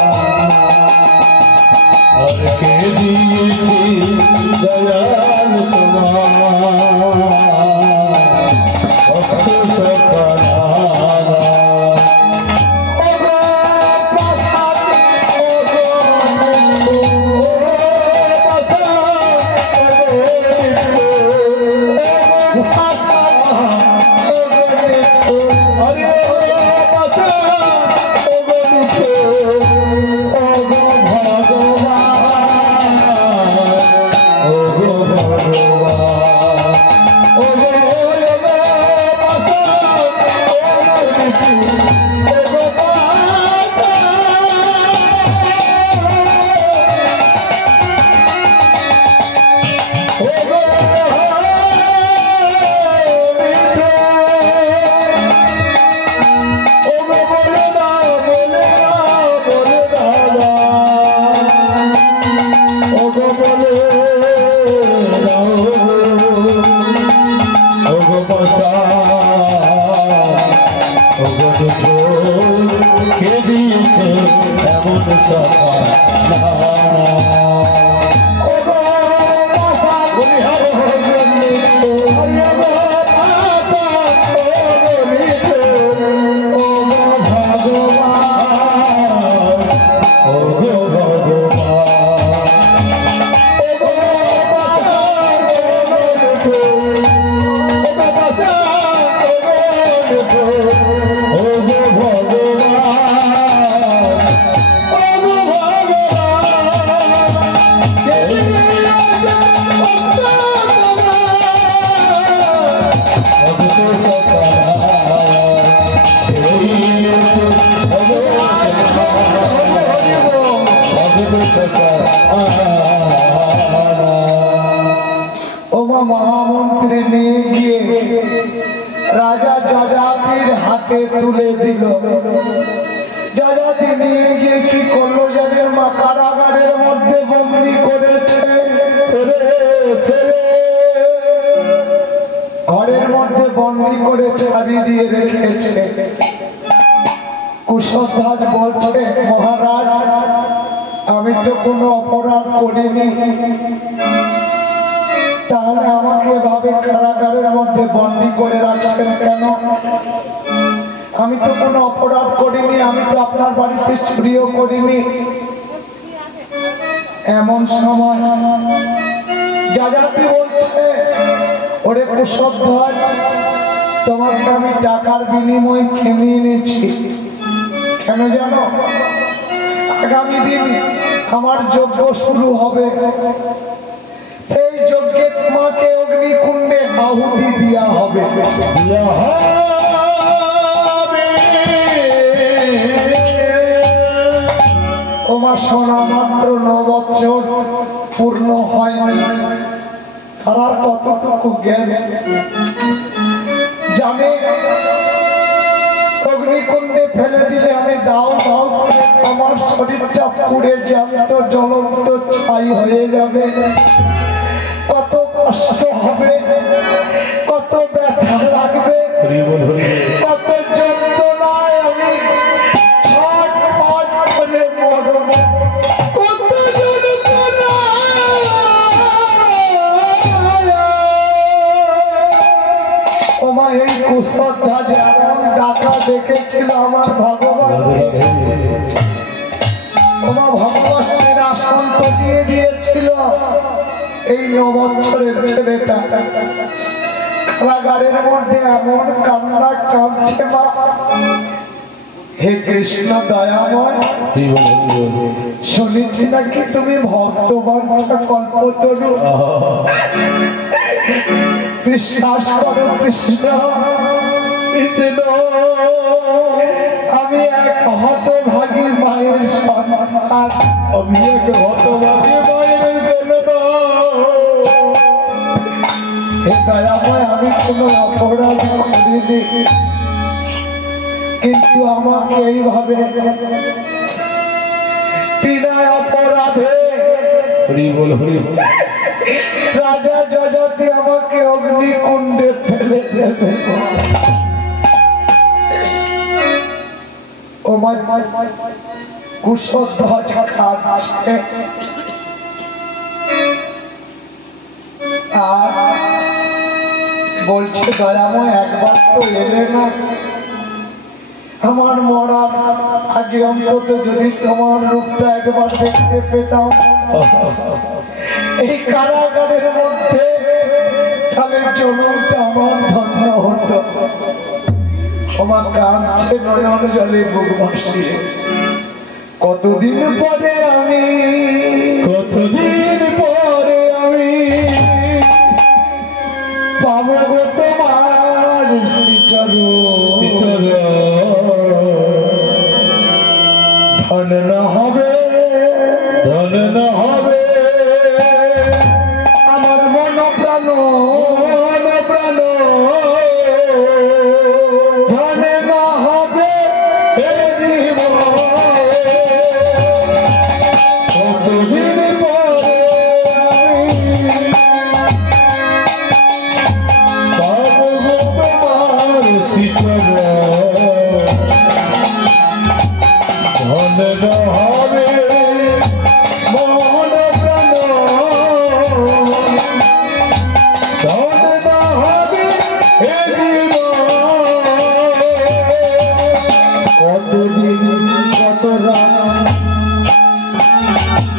মহামন্ত্রী নিয়ে গিয়ে রাজা যযাতির হাতে তুলে দিল। যযাতি নিয়ে গিয়ে কি করলো জানেন মা? কারাগারের মধ্যে বন্দী করেছে। ঘরের মধ্যে বন্দী করে ছাড়ি দিয়ে রেখেছে। কুশধ্বজ বলছে, মহারাজ আমি তো কোনো অপরাধ করিনি, তাহলে আমাকে এভাবে কারাগারের মধ্যে বন্দী করে রাখছেন কেন? আমি তো কোনো অপরাধ করিনি, আমি তো আপনার বাড়িতে চুরিও করিনি। এমন সময় যযাতি বলছে, ওরে কুশধ্বজ, তোমাকে আমি টাকার বিনিময়ে কিনে এনেছি। কেন জানো? আগামী দিন আমার যজ্ঞ শুরু হবে, সেই যজ্ঞে তোমাকে অগ্নিকুণ্ডে আহুতি দেওয়া হবে। তোমার শোনা মাত্র 9 বছর পূর্ণ হয়নি, তার কতটুকু জ্ঞান জানে? অগ্নিকুণ্ডে ফেলে দিলে আমি দাও দাও করে আমার শরীরটা পুড়ে জ্যান্ত জ্বলন্ত ছাই হয়ে যাবে। কত কষ্ট হবে, কত ব্যথা লাগবে, কত যন্ত্রণায় আমি ছটফট করে মরব। কত যন্ত্রণা! ওমা এই কুশধ্বজ এমন ডাকা দেখেছিল আমার ভগবান। ওমা ভগবানের আসন তো দিয়ে দিয়েছিল। এই 9 বছরের ছেলেটা কারাগারের মধ্যে এমন কান্না কাঁদছে মা। হে কৃষ্ণ দয়াময়, শুনেছি নাকি তুমি ভক্তবাঞ্ছা কল্পতরু। বিশ্বাস করো কৃষ্ণ, আমি এক হতভাগী মায়ের সন্তান। আমি এক হতভাগী মায়ের দয়াময়, আমি কোনো অপরাধ করিনি, কিন্তু আমাকে এইভাবে বিনা অপরাধে রাজা যযাতি আমাকে অগ্নিকুণ্ডে ফেলে দেবে। ও কুশধ্বজ কাঁদছে আর বলছে, দয়াময় একবার তো এলে না, আমার মরার আগে অন্তত যদি তোমার রূপটা একবার দেখতে পেতাম এই কারাগারের মধ্যে, তাহলে জনমটা আমার ধন্য হতো। আমার কাঁদছে নয়ন জলে বুক ভাসিয়ে। কতদিন পরে আমি পাবো গো তোমার শ্রীচরণ। ধন না হবে আমার মন প্রাণ, ধন না হবে জীবন। কতদিন পরে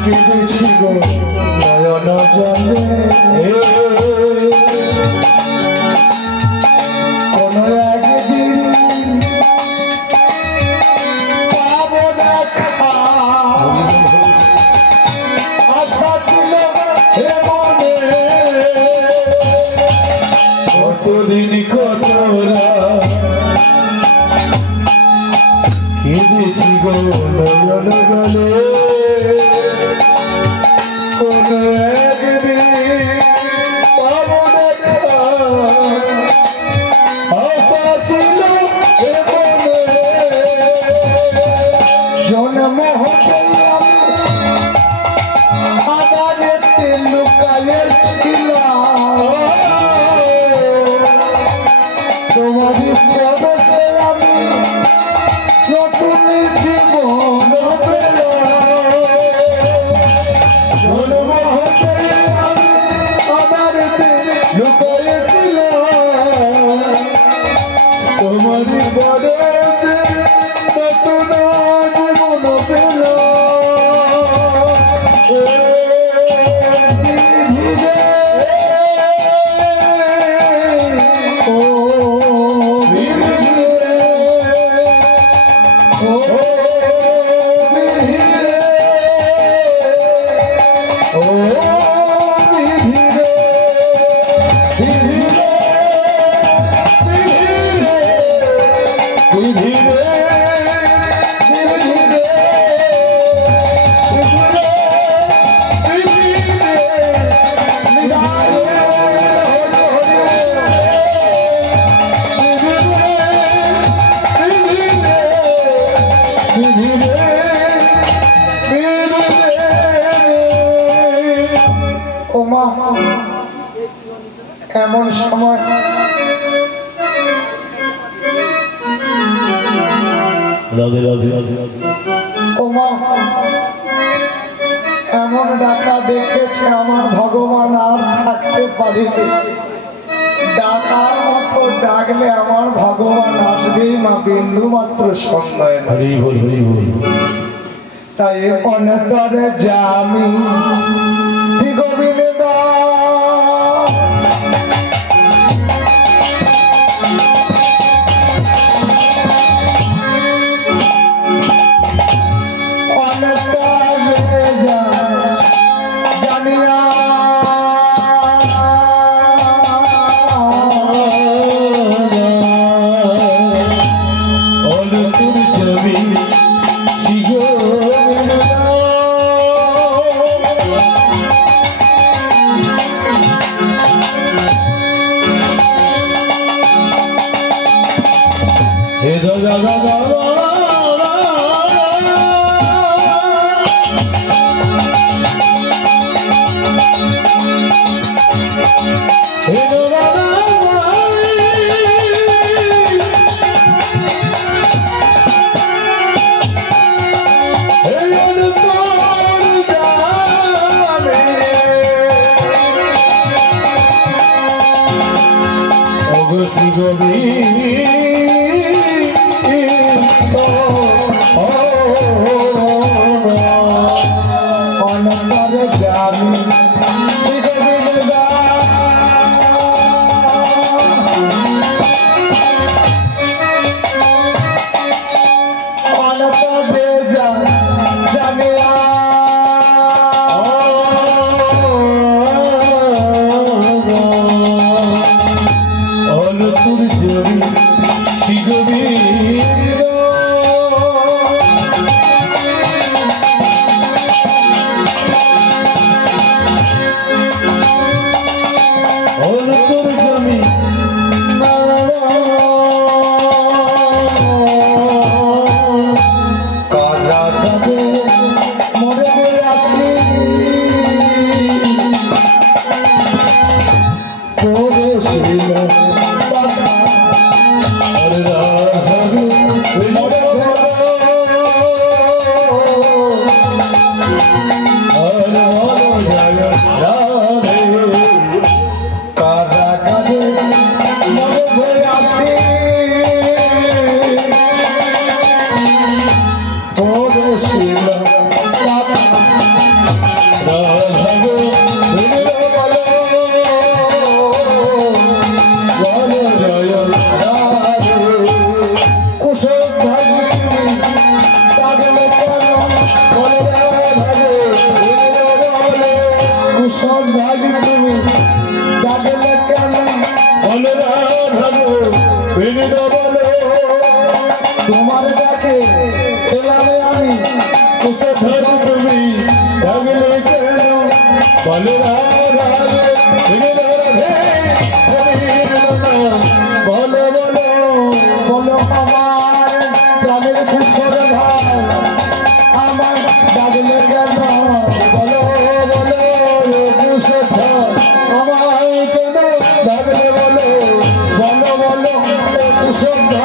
কেঁদেছি গো নয়ন জলে, কোন একদিন পাবো দেখা, আশা ছিল হে মনে। কতদিন কত কেঁদেছি গো নয়ন জলে, কোন একদিন পাবো না বরেতে নতুন জীবন পেল এমন সময় ওমা এমন ডাকা দেখেছে আমার ভগবান আর থাকতে পারিনি ডাকার মতো ডাকলে আমার ভগবান আসবেই মা বিন্দু মাত্র সন্দেহ নেই তাই অনেতরে জামি গোবিন্দ তোমার দেখে এলামে আমি কুসে ধরো তুমি ডাকলে কেন বলো বলো বলো বলো আমার প্রাণের কুসর ভাই আমার ডাকলে কেন বলো বলো কুসর আমায় কেন ডাকলে বলো বলো বলো কুসর বলো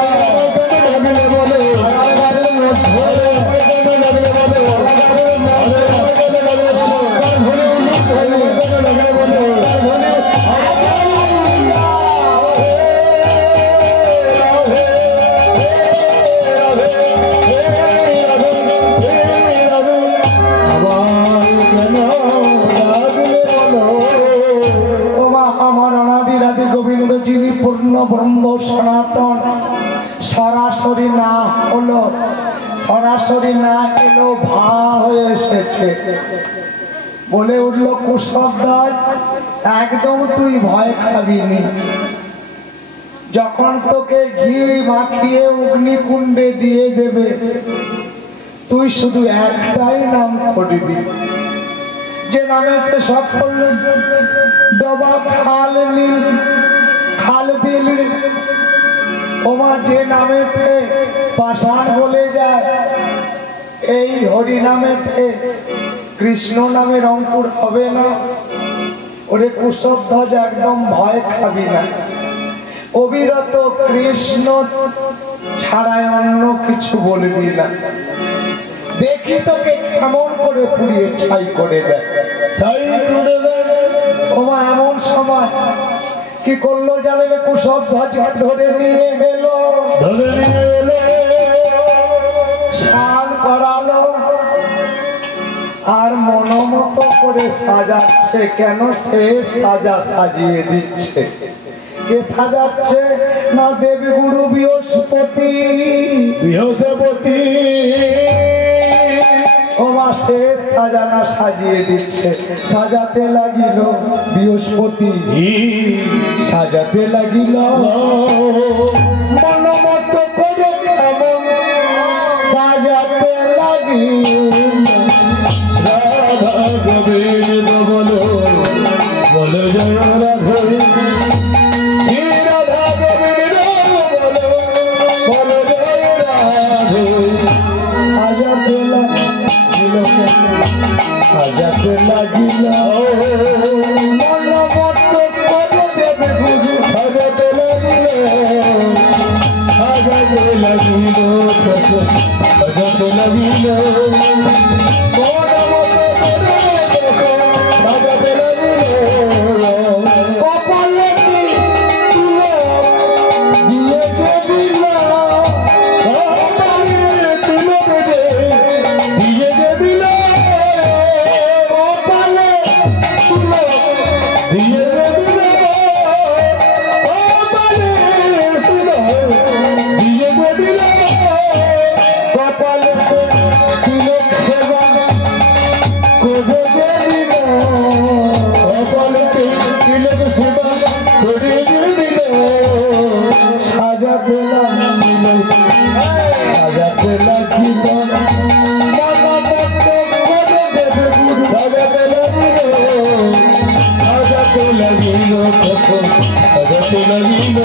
আমার অনাদিরাদি গোবিন্দ যিনি পূর্ণ ব্রহ্ম সনাতন সরাসরি না হলো, সরাসরি না এলো, ভা হয়ে এসেছে। বলে উঠল কুশবদাস, একদম তুই ভয় খাবিনি। যখন তোকে ঘি মাখিয়ে অগ্নিকুণ্ডে দিয়ে দেবে, তুই শুধু একটাই নাম করবি, যে নামেতে সকল ডবা খাল নীল খাল বিল, ওমা যে নামেতে পাষাণ বলে যায়, এই হরি নামেতে কৃষ্ণ নামের অঙ্কুর হবে না। ওরে কুশবধ্বজ, একদম ভয় খাবি না। অবিরত কৃষ্ণ ছাড়ায় অন্য কিছু বলবি না। দেখি তোকে কেমন করে পুড়িয়ে ছাই করে দেয়, ছাই করে দেয়। ওমা এমন সময় কি করলো জানে? কুশবধ্বজ ধরে নিয়ে এলো, ধরে নিয়ে এলো, স্নান করালো, আর মনোমতো করে সাজাচ্ছে। কেন? সে সাজা সাজিয়ে দিচ্ছে। কে সাজাচ্ছে? না দেবগুরু বৃহস্পতি। বৃহস্পতি ওমা সে সাজানা সাজিয়ে দিচ্ছে। সাজাতে লাগিল বৃহস্পতি, সাজাতে লাগিল মনোমতো করে সাজাতে লাগিল। রাধা গোবিন্দ বলো, বলো জয় রাধে। রাধা গোবিন্দ বলো, বলো জয় রাধে। সাজাতে লাগিল, সাজাতে লাগিল মনোমতো করে দেবগুরু, সাজাতে লাগিল, সাজাতে লাগিল, সাজাতে লাগিল। কপালে কি তুলো দিয়েছে দিলা, কপালে তিলক দিয়ে দিল, কপালে তুলো দিয়ে দিল, কপালে তিলক দিয়ে দিল। কপালে তিলক সেবা করে দিল, কপালে তিলক সেবা করে দিল। সাজাতে লাগিল, সাজাতে লাগিল মনোমতো করে দেবগুরু, সাজাতে লাগিল, সাজাতে লাগিল, সাজাতে লাগিল।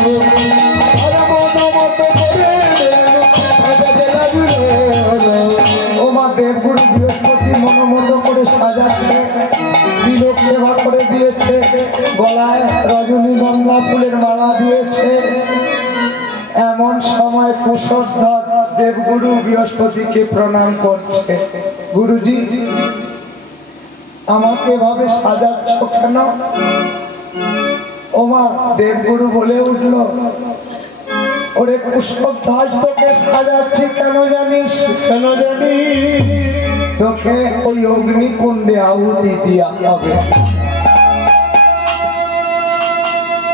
আর মনোমতো করে সাজাতে লাগিল। ওমা দেবগুরু বৃহস্পতি মনোমতো করে সাজাচ্ছে, তিলক সেবা করে দিয়েছে, গলায় রজনীগন্ধা ফুলের মালা দিয়েছে। এমন সময় কুশবধ্বজ দেবগুরু বৃহস্পতিকে প্রণাম করছে। গুরুজি, আমাকে এভাবে সাজাচ্ছ কেন? ওমা দেবগুরু বলে উঠল, ওরে কুশবধ্বজ, তোকে সাজাচ্ছি কেন জানিস? কেন জানি? তোকে ওই অগ্নিকুণ্ডে আহুতি দিয়া হবে।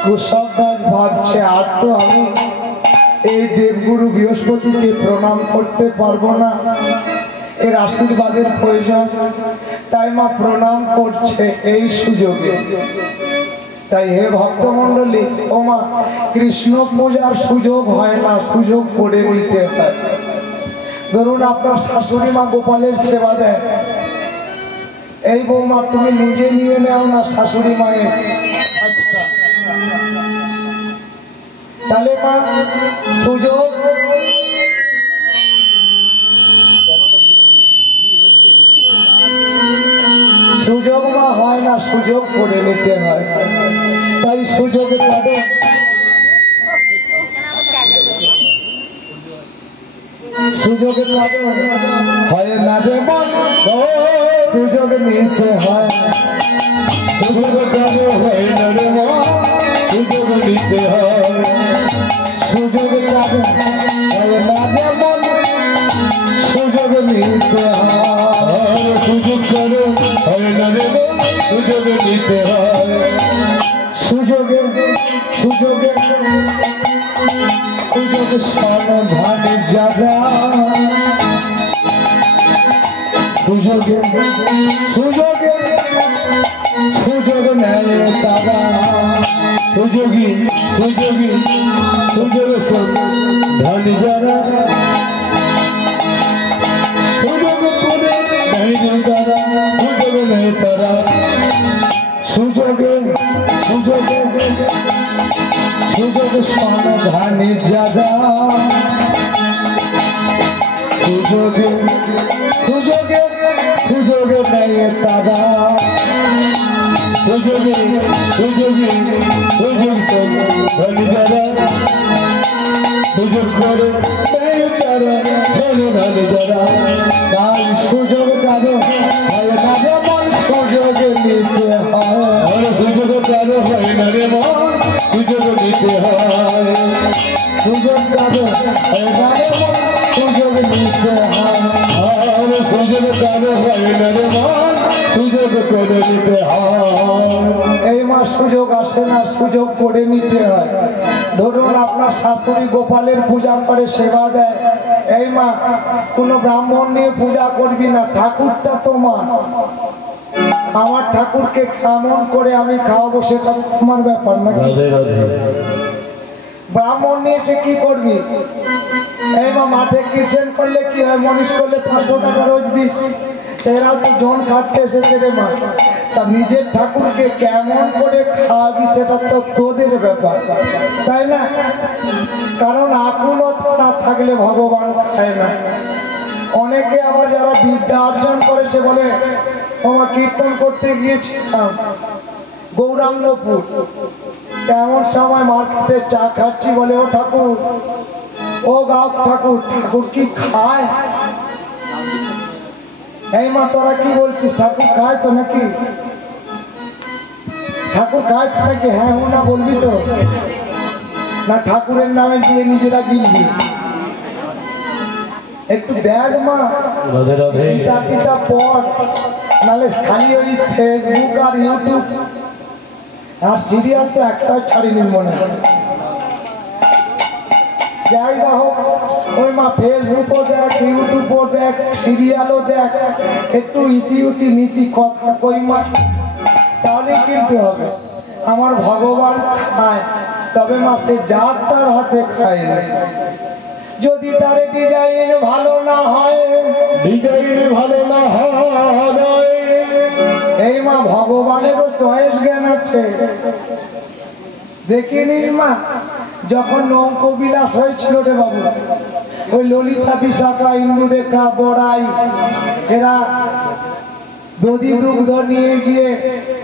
কুশবধ্বজ ভাবছে, আর তো আমি এই দেবগুরু বৃহস্পতিকে প্রণাম করতে পারবো না, এর আশীর্বাদের প্রয়োজন। তাই মা প্রণাম করছে এই সুযোগে। তাই হে ভক্তমন্ডলী, ও মা, কৃষ্ণ পূজার সুযোগ হয় না, সুযোগ করে নিতে হয়। ধরুন আপনার শাশুড়ি মা গোপালের সেবা দেয়, এই বৌমা তুমি নিজে নিয়ে নেও না শাশুড়ি মায়ের। আচ্ছা, তাহলে মা সুযোগ সুযোগ মা হয় না, সুযোগ করে নিতে হয়। তাই সুযোগে কাটে, সুযোগে কাটে হয় না রে মন, সুযোগ নিতে হয়। সুযোগ কাজে হয় না রে মা, সুযোগ নিতে হয়। সুযোগ কাটে হয় না রে মন, সুযোগ নিতে হয়। সুযোগ কাজে হয় না রে মা, সুযোগ নিতে হয়। সুযোগে সুযোগে সুযোগ সন্ধানে যারা সুযোগে সুযোগে সুযোগ নেয় তারা সুযোগী সুযোগী সুযোগ ধনী যারা সুযোগ করে নেয় তারা সুযোগ নেয় তারা সুযোগে সুযোগে সুযোগ সন্ধানে যারা সুযোগে সুযোগে সুযোগে নেয় তারা সুযোগী সুযোগী সুযোগ ধনী যারা সুযোগ করে নেয় তারা ধনী ধনী যারা তাই সুযোগ কারো হয় না যেমন সুযোগে নিতে হয় সুযোগ কারো হয় না রে মন সুযোগ নিতে হয় সুযোগ কারো হয় না যেমন সুযোগ নিতে হয় আর সুযোগ কারো হয় না রে মন সুযোগ করে নিতে হয় এই মা সুযোগ আসে না সুযোগ করে নিতে হয় ধরুন আপনার শাশুড়ি গোপালের পূজা করে সেবা দেয় এই মা কোনো ব্রাহ্মণ নিয়ে পূজা করবি না ঠাকুরটা তোমার আমার ঠাকুরকে কেমন করে আমি খাওয়াবো সেটা তোমার ব্যাপার নাকি রাধে রাধে ব্রাহ্মণ নিয়ে এসে কি করবি এই মা মাঠে কৃষণ করলে কি হয় মনীষ করলে 500 টাকা রোজ দিস এরা তো জন কাটতে এসেছে রে মা তা নিজের ঠাকুরকে কেমন করে খাওয়াবি সেটা তো তোদের ব্যাপার তাই না কারণ আকুলতা না থাকলে ভগবান খায় না অনেকে আবার যারা বিদ্যা অর্জন করেছে বলে আমার কীর্তন করতে গিয়েছিলাম গৌরাঙ্গপুর তেমন সময় মার্কেটে চা খাচ্ছি বলে ও ঠাকুর ও গাও ঠাকুর ঠাকুর কি খায় এই মা তোরা কি বলছিস ঠাকুর খায় তো নাকি ঠাকুর খায় তো নাকি হ্যাঁ ও না বলবি তো না ঠাকুরের নামে দিয়ে নিজেরা গিলবি একটু দেখ মা রাধে রাধে গীতা পড় নাহলে খালি ওই ফেসবুক আর ইউটিউব আর সিরিয়াল তো একটাই ছাড়িনি মনে হয় যাই না হোক ওই মা ফেসবুকও দেখ ইউটিউবও দেখ সিরিয়ালও দেখ একটু ইতি নীতি কথা কই মা তাহলে কিনতে হবে আমার ভগবান খায় তবে মা সে যার তার হাতে খায় না যদি তার ডিজাইন ভালো না হয় ডিজাইন ভালো না হয় এই মা ভগবানেরও চয়েস জ্ঞান আছে দেখিনি মা যখন নৌকবিলাস হয়েছিল রে বাবু ওই ললিতা বিশাখা ইন্দুরেখা বড়াই এরা দধি দুগ্ধ নিয়ে গিয়ে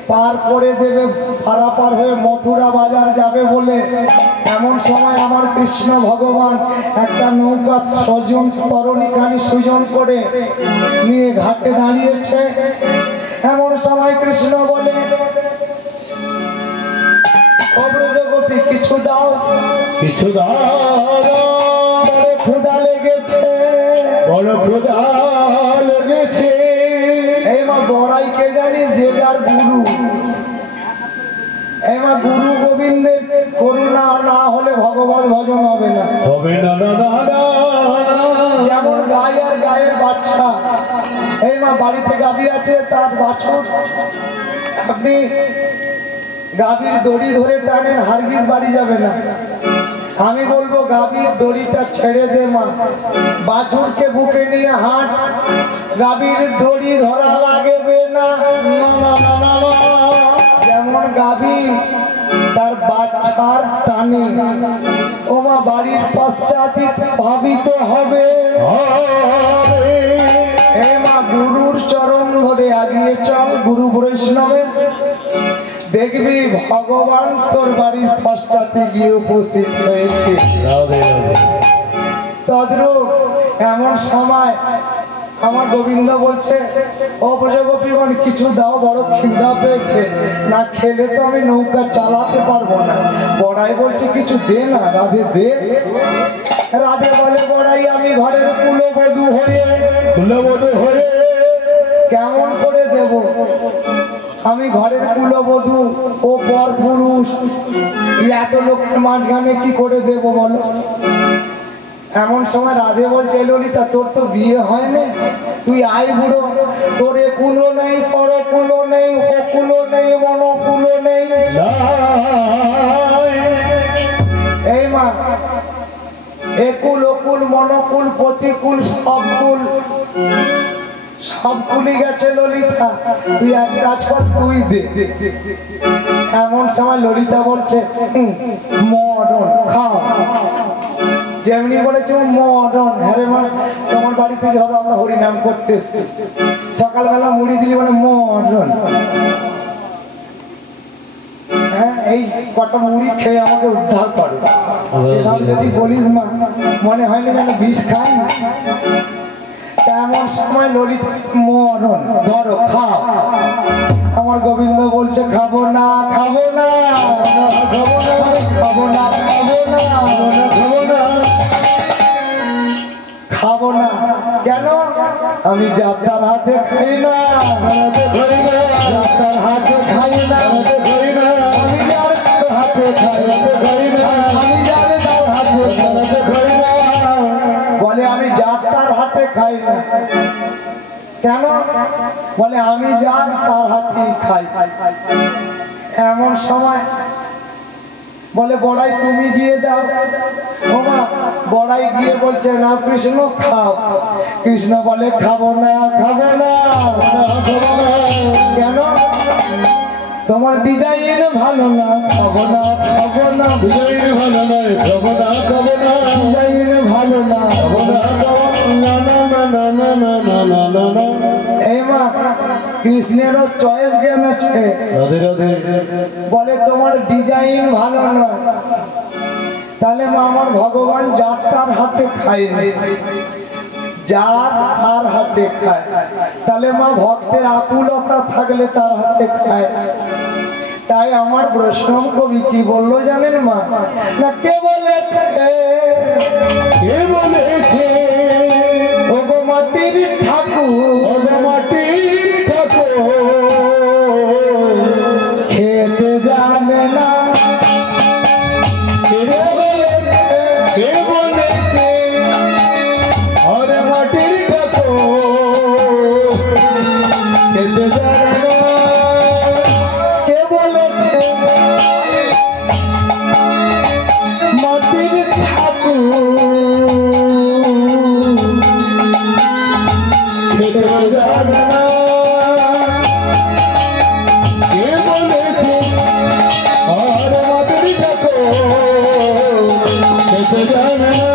পার করে দেবে পারাপার হয়ে মথুরা বাজার যাবে বলে এমন সময় আমার কৃষ্ণ ভগবান একটা নৌকা সজন তরণীখানি সুজন করে নিয়ে ঘাটে দাঁড়িয়েছে এমন সময় কৃষ্ণ বলে গোপী কিছু দাও কিছু দাও বড় ক্ষুধা লেগেছে বড় ক্ষুধা লেগেছে এই মা বড়াইকে জানি যে যার গুরু এই মা গুরু গোবিন্দের করুণা না হলে ভগবান ভজন হবে না হবে না না না না যেমন গাই আর গায়ের বাচ্চা এই মা বাড়িতে গাভী আছে তার বাছুর আপনি গাভীর দড়ি ধরে টানেন হারগিস বাড়ি যাবে না আমি বলবো গাভীর দড়িটা ছেড়ে দে মা বাছুরকে বুকে নিয়ে হাঁট গাভীর দড়ি ধরা লাগবে না যেমন গাভী তার বাচ্চার টানে ও মা বাড়ির পশ্চাতে ভাবিতে হবে এ মা গুরুর চরণ ধরে আগিয়ে চল গুরু বৈষ্ণবের দেখবি ভগবান তোর বাড়ির পশ্চাতে গিয়ে উপস্থিত হয়েছে রাধে রাধে তদ্রূপ এমন সময় আমার গোবিন্দ বলছে ও ব্রজগোপীগণ কিছু দাও বড় খিদা পেয়েছে না খেলে তো আমি নৌকা চালাতে পারবো না বড়াই বলছে কিছু দে না রাধে দে রাধে বলে বড়াই আমি ঘরের কুলবধূ হয়ে কেমন করে দেব আমি ঘরের কুলবধূ ও পর পুরুষ এত লোকের মাঝখানে কি করে দেবো বলো? এমন সময় রাধে বলছে, ললিতা তোর তো বিয়ে হয়নি, তুই আই বুড়ো, তোর একুলো নেই, পরকুলো নেই, ওকুলো নেই, মনকুলো নেই। এই মা, একুল ওকুল মনকুল প্রতিকূল সব কুলি গেছে ললিতা, তুই এক কাজ কর, তুই দে। এমন সময় ললিতা বলছে, মরণ খাও। যেমনি বলেছে মরণ, হ্যাঁ রে মা, তোমার বাড়িতে ধরো আমরা হরিনাম করতে এসছি, সকালবেলা মুড়ি দিলি মানে মরণ। হ্যাঁ, এই কটা মুড়ি খেয়ে আমাকে উদ্ধার করে। এভাবে যদি বলিস মা, মনে হয় না যেন বিষ খাই। তেমন সময় ললিতা মরণ, ধরো খাও। আমার গোবিন্দ বলছে খাবো না, খাবো না, খাবো না, খাবো না, খাবো না, খাবো না, খাবো না। কেন? আমি যাত্রার হাতে খাই না, যাত্রার হাতে খাই না, আমি যার হাতে খাই না, আমি যার হাতে খাই না। বলে আমি যাত্রার হাতে খাই না। কেন? বলে আমি যার তার হাতেই খাই। এমন সময় বলে বড়াই তুমি দিয়ে দাও। ও মা, বড়াই গিয়ে বলছে না কৃষ্ণ খাও। কৃষ্ণ বলে খাবো না, খাবো না, খাবো না। কেন? তোমার ডিজাইন ভালো না, খাবো না, খাবো না, ডিজাইন ভালো নয়, খাবো না, খাবো না, ডিজাইন ভালো না, খাবো না, খাবো না, না না না না না না না না না। এই মা, কৃষ্ণেরও চয়েস গেম আছে। রাধে রাধে। বলে তোমার ডিজাইন ভালো নয়। তাহলে মা, আমার ভগবান যার তার হাতে খায়, যার তার হাতে খায়। তাহলে মা, ভক্তের আকুলতা থাকলে তার হাতে খায়। তাই আমার বৈষ্ণব কবি কি বললো জানেন মা? না কে বলেছে, কে বলেছে, ও গো মাটির ঠাকুর, ও গো মাটির ঠাকুর, খেতে জানে না। কে বলেছে, কে বলেছে, ওরে মাটির ঠাকুর, খেতে জানে না। কে বলেছে মাটির ঠাকুর খেতে জানে না? কে বলেছে আর মাটির ঠাকুর খেতে জানে না?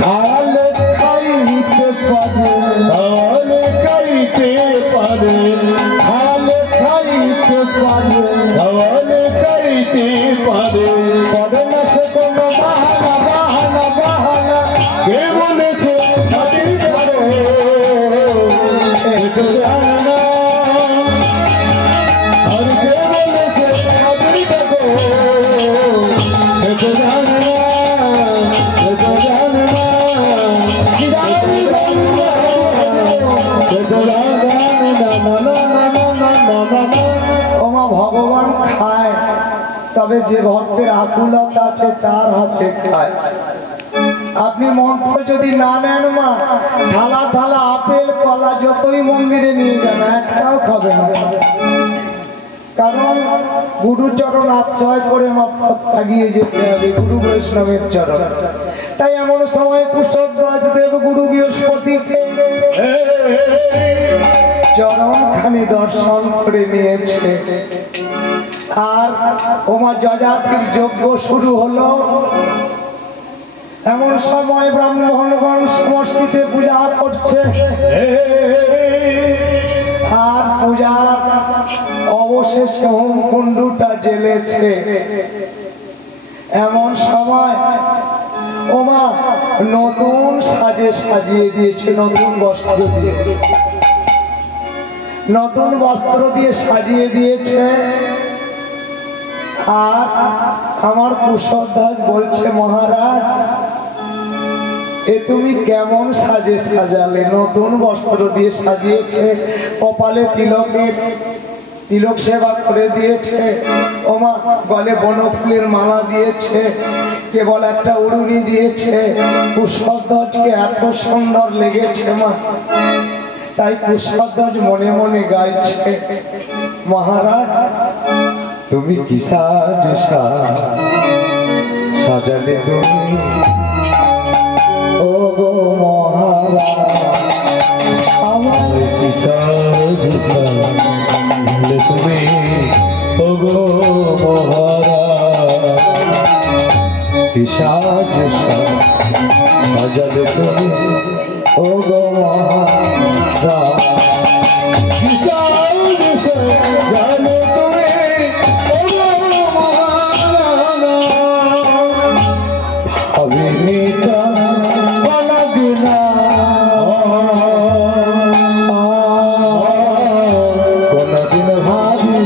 খালে খাইতে পারে, খালে খাইতে পারে, খালে খাইতে পারে, খালে খাইতে পারে, করে না সে কোনো বাহানা, বাহানা, বাহানা। কে বলেছে মাটির ঠাকুর খেতে জানে না? আর কে বলেছে মাটির ঠাকুর খেতে জানে না, খেতে জানে না, খেতে জানে না, না না না না না না না। ও মা, ভগবান খায়, তবে যে ভক্তের আকুলতা আছে তার হাতে খায়। আপনি মন্ত্র যদি না নেন মা, থালা থালা আপেল কলা যতই মন্দিরে নিয়ে যান, একটাও খাবে না। কারণ গুরুচরণ আশ্রয় করে মা তাগিয়ে যেতে হবে, গুরু বৈষ্ণবের চরণ। তাই এমন সময় কুশধ্বজ দেব গুরু বৃহস্পতিকে চরণখানি দর্শন করে নিয়েছে। আর ওমা যজাতির যজ্ঞ শুরু হলো। এমন সময় ব্রাহ্মণগণ সমষ্টিতে পূজা করছে। আর পূজার অবশেষে হোমকুণ্ডটা জ্বেলেছে। এমন সময় ওমা নতুন সাজে সাজিয়ে দিয়েছে, নতুন বস্ত্র দিয়ে, নতুন বস্ত্র দিয়ে সাজিয়ে দিয়েছে। আর আমার কুশধ্বজ বলছে, মহারাজ এ তুমি কেমন সাজে সাজালে? নতুন বস্ত্র দিয়ে সাজিয়েছে, কপালে তিলকের তিলক সেবা করে দিয়েছে, ও মা গলে বনফুলের মালা দিয়েছে, কেবল একটা উড়ুনি দিয়েছে। কুশধ্বজকে এত সুন্দর লেগেছে মা, তাই কুশধ্বজ মনে মনে গাইছে, মহারাজ তুমি কি সাজ সাজালে তুমি, ও গো মহারাজ আমার কি সাজ সাজালে তুমি, ও গো মহারাজ কি সাজ সাজালে তুমি, ও গো মহারাজ কি সাজ সাজালে তুমি, ও গো মহারাজ অভিনীতা বলা দিনা কোনদিন ভাবি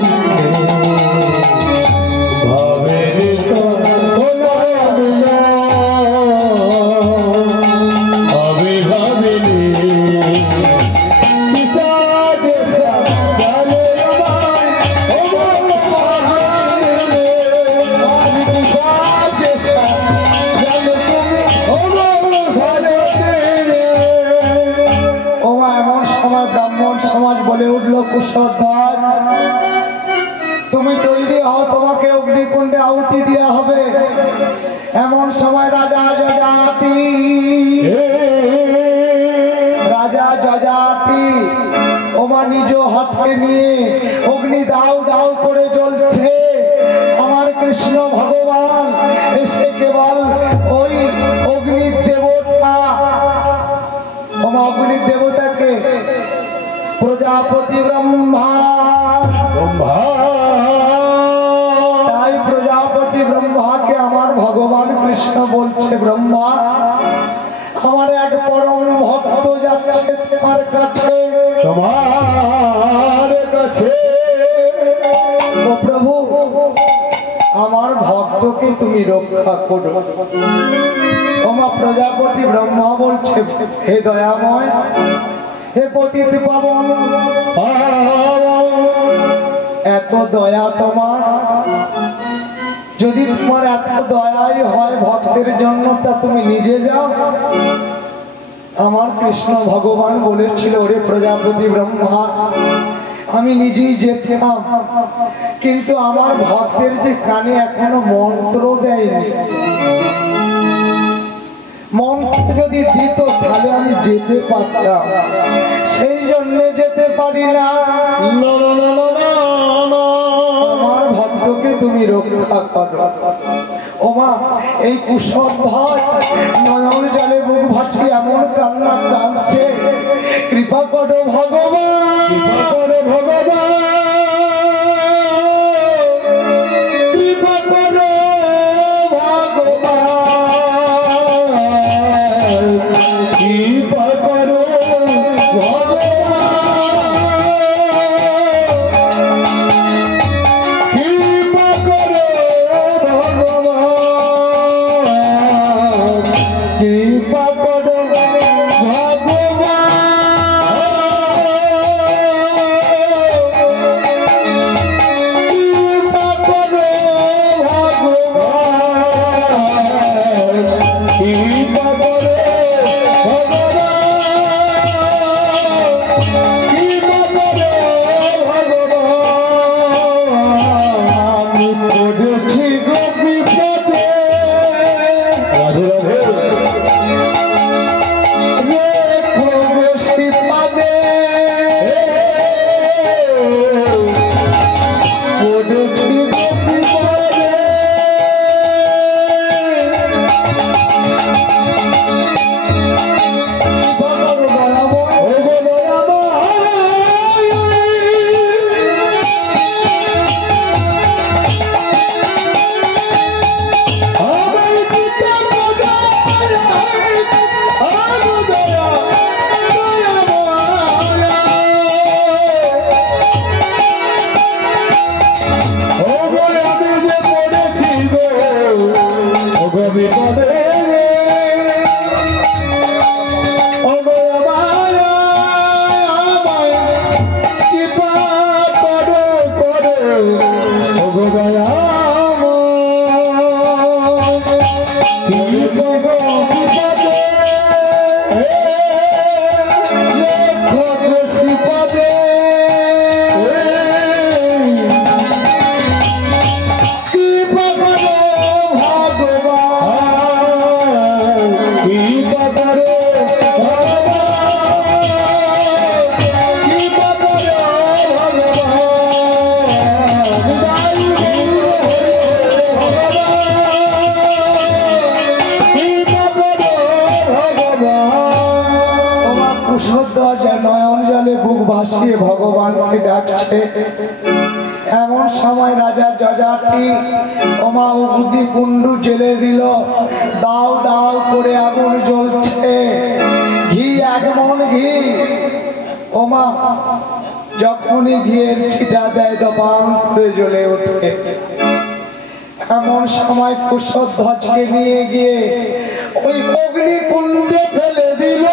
ভাবেনি তো বলা দিনা আমি ভাবিনি বলে উঠল, কুশধ্বজ তুমি তৈরি হও, তোমাকে অগ্নিকুণ্ডে আহুতি দেওয়া হবে। এমন সময় রাজা যজাতি ওমা নিজ হাতকে নিয়ে অগ্নি দাউ দাউ করে জ্বলছে। আমার কৃষ্ণ ভগবান এসে কেবল ওই অগ্নির দেবতা, ওমা অগ্নির দেবতাকে প্রজাপতি ব্রহ্মা, তাই প্রজাপতি ব্রহ্মাকে আমার ভগবান কৃষ্ণ বলছে, ব্রহ্মা আমার এক পরম ভক্ত যাচ্ছে তোমার কাছে, তোমার কাছে ও প্রভু আমার ভক্তকে তুমি রক্ষা করো। ওমা প্রজাপতি ব্রহ্মা বলছে, হে দয়াময়, হে পতিত পাবন, এত দয়া তোমার, যদি তোমার এত দয়াই হয় ভক্তের জন্য তা তুমি নিজে যাও। আমার কৃষ্ণ ভগবান বলেছিল, ওরে প্রজাপতি ব্রহ্মা আমি নিজেই যেতাম, কিন্তু আমার ভক্তের যে কানে এখনো মন্ত্র দেয়নি, মন্ত্র যদি দিত তাহলে আমি যেতে পারতাম, সেই জন্য যেতে পারি না। আমার ভক্তকে তুমি রক্ষা করো। ওমা এই কুশধ্বজ নয়ন জলে মুখ ভাসি এমন কান্না কাঁদছে, কৃপা করো ভগবান, কৃপা করো ভগবান, কৃপা করো ভগবান, কৃপা করো ভাসিয়ে ভগবানকে ডাকছে। এমন সময় রাজা যযাতি ওমা অগ্নি কুণ্ড জেলে দিল, দাও দাও করে আগুন জ্বলছে, ঘি এক মন ঘি। ওমা যখনই ঘিয়ের ছিটা দেয় দপাং করে জ্বলে ওঠে। এমন সময় কুশধ্বজকে নিয়ে গিয়ে ওই অগ্নি কুণ্ডে ফেলে দিল।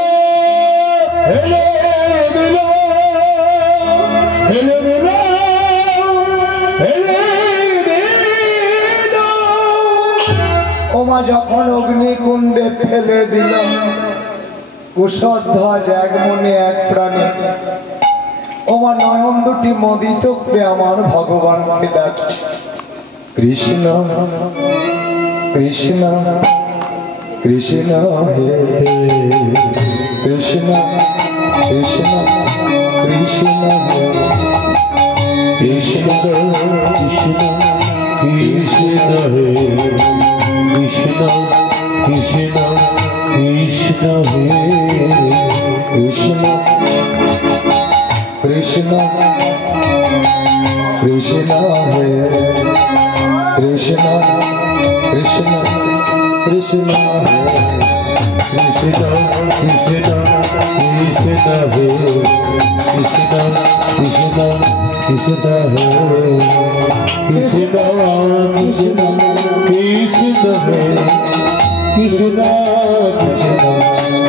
ওমা যখন অগ্নিকুণ্ডে ফেলে দিল, কুশধ্বজ এক মনে এক প্রাণে ওমা নয়ন দুটি মোদিত করে আমার ভগবানকে ডাকছে, কৃষ্ণ কৃষ্ণ কৃষ্ণ হে কৃষ্ণ কৃষ্ণ কৃষ্ণ হে কৃষ্ণ কৃষ্ণ কৃষ্ণ হে কৃষ্ণ কৃষ্ণ কৃষ্ণ হে কৃষ্ণ কৃষ্ণ কৃষ্ণ হে কৃষ্ণ কৃষ্ণ কৃষ্ণ হে কৃষ্ণ কৃষ্ণ কৃষ্ণ হে কৃষ্ণ কৃষ্ণ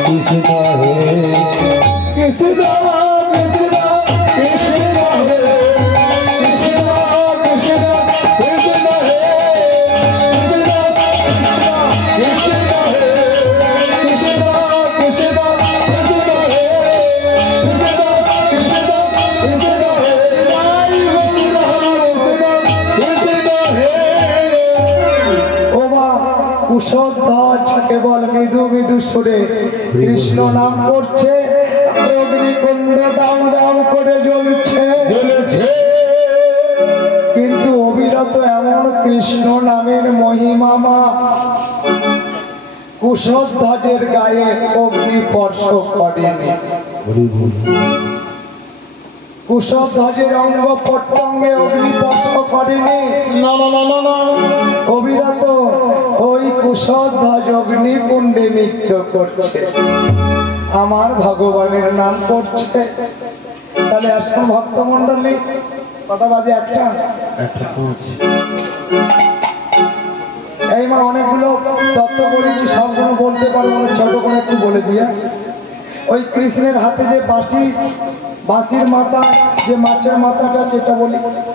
কৃষ্ণ হে কৃষ্ণ কৃষ্ণ কৃষ্ণ হে কৃষ্ণ কৃষ্ণ কৃষ্ণ হে কৃষ্ণ কুশধ্বজ কেবল মৃদু মৃদু সুরে কৃষ্ণ নাম করছে, অগ্নিকুণ্ড দাউ দাউ করে জ্বলছে। কিন্তু অবিরত এমন কৃষ্ণ নামের মহিমামা কুশধ্বজের গায়ে অগ্নি স্পর্শ করেনি। কুশধ্বজের অঙ্গ প্রত্যঙ্গে অগ্নি স্পর্শ করেনি। না না না না না, অবিরত ওই কুশধ্বজ অগ্নিকুণ্ডে নৃত্য করছে, আমার ভগবানের নাম করছে। তাহলে আসুন ভক্তমন্ডলী, কটা বাজে? একটা। এই মা অনেকগুলো তত্ত্ব বলেছি, সবগুলো বলতে পারবো না, ছোট করে একটু বলে দিয়া। ওই কৃষ্ণের হাতে যে বাঁশির মাথা, যে মাছের মাথাটা, যেটা বলি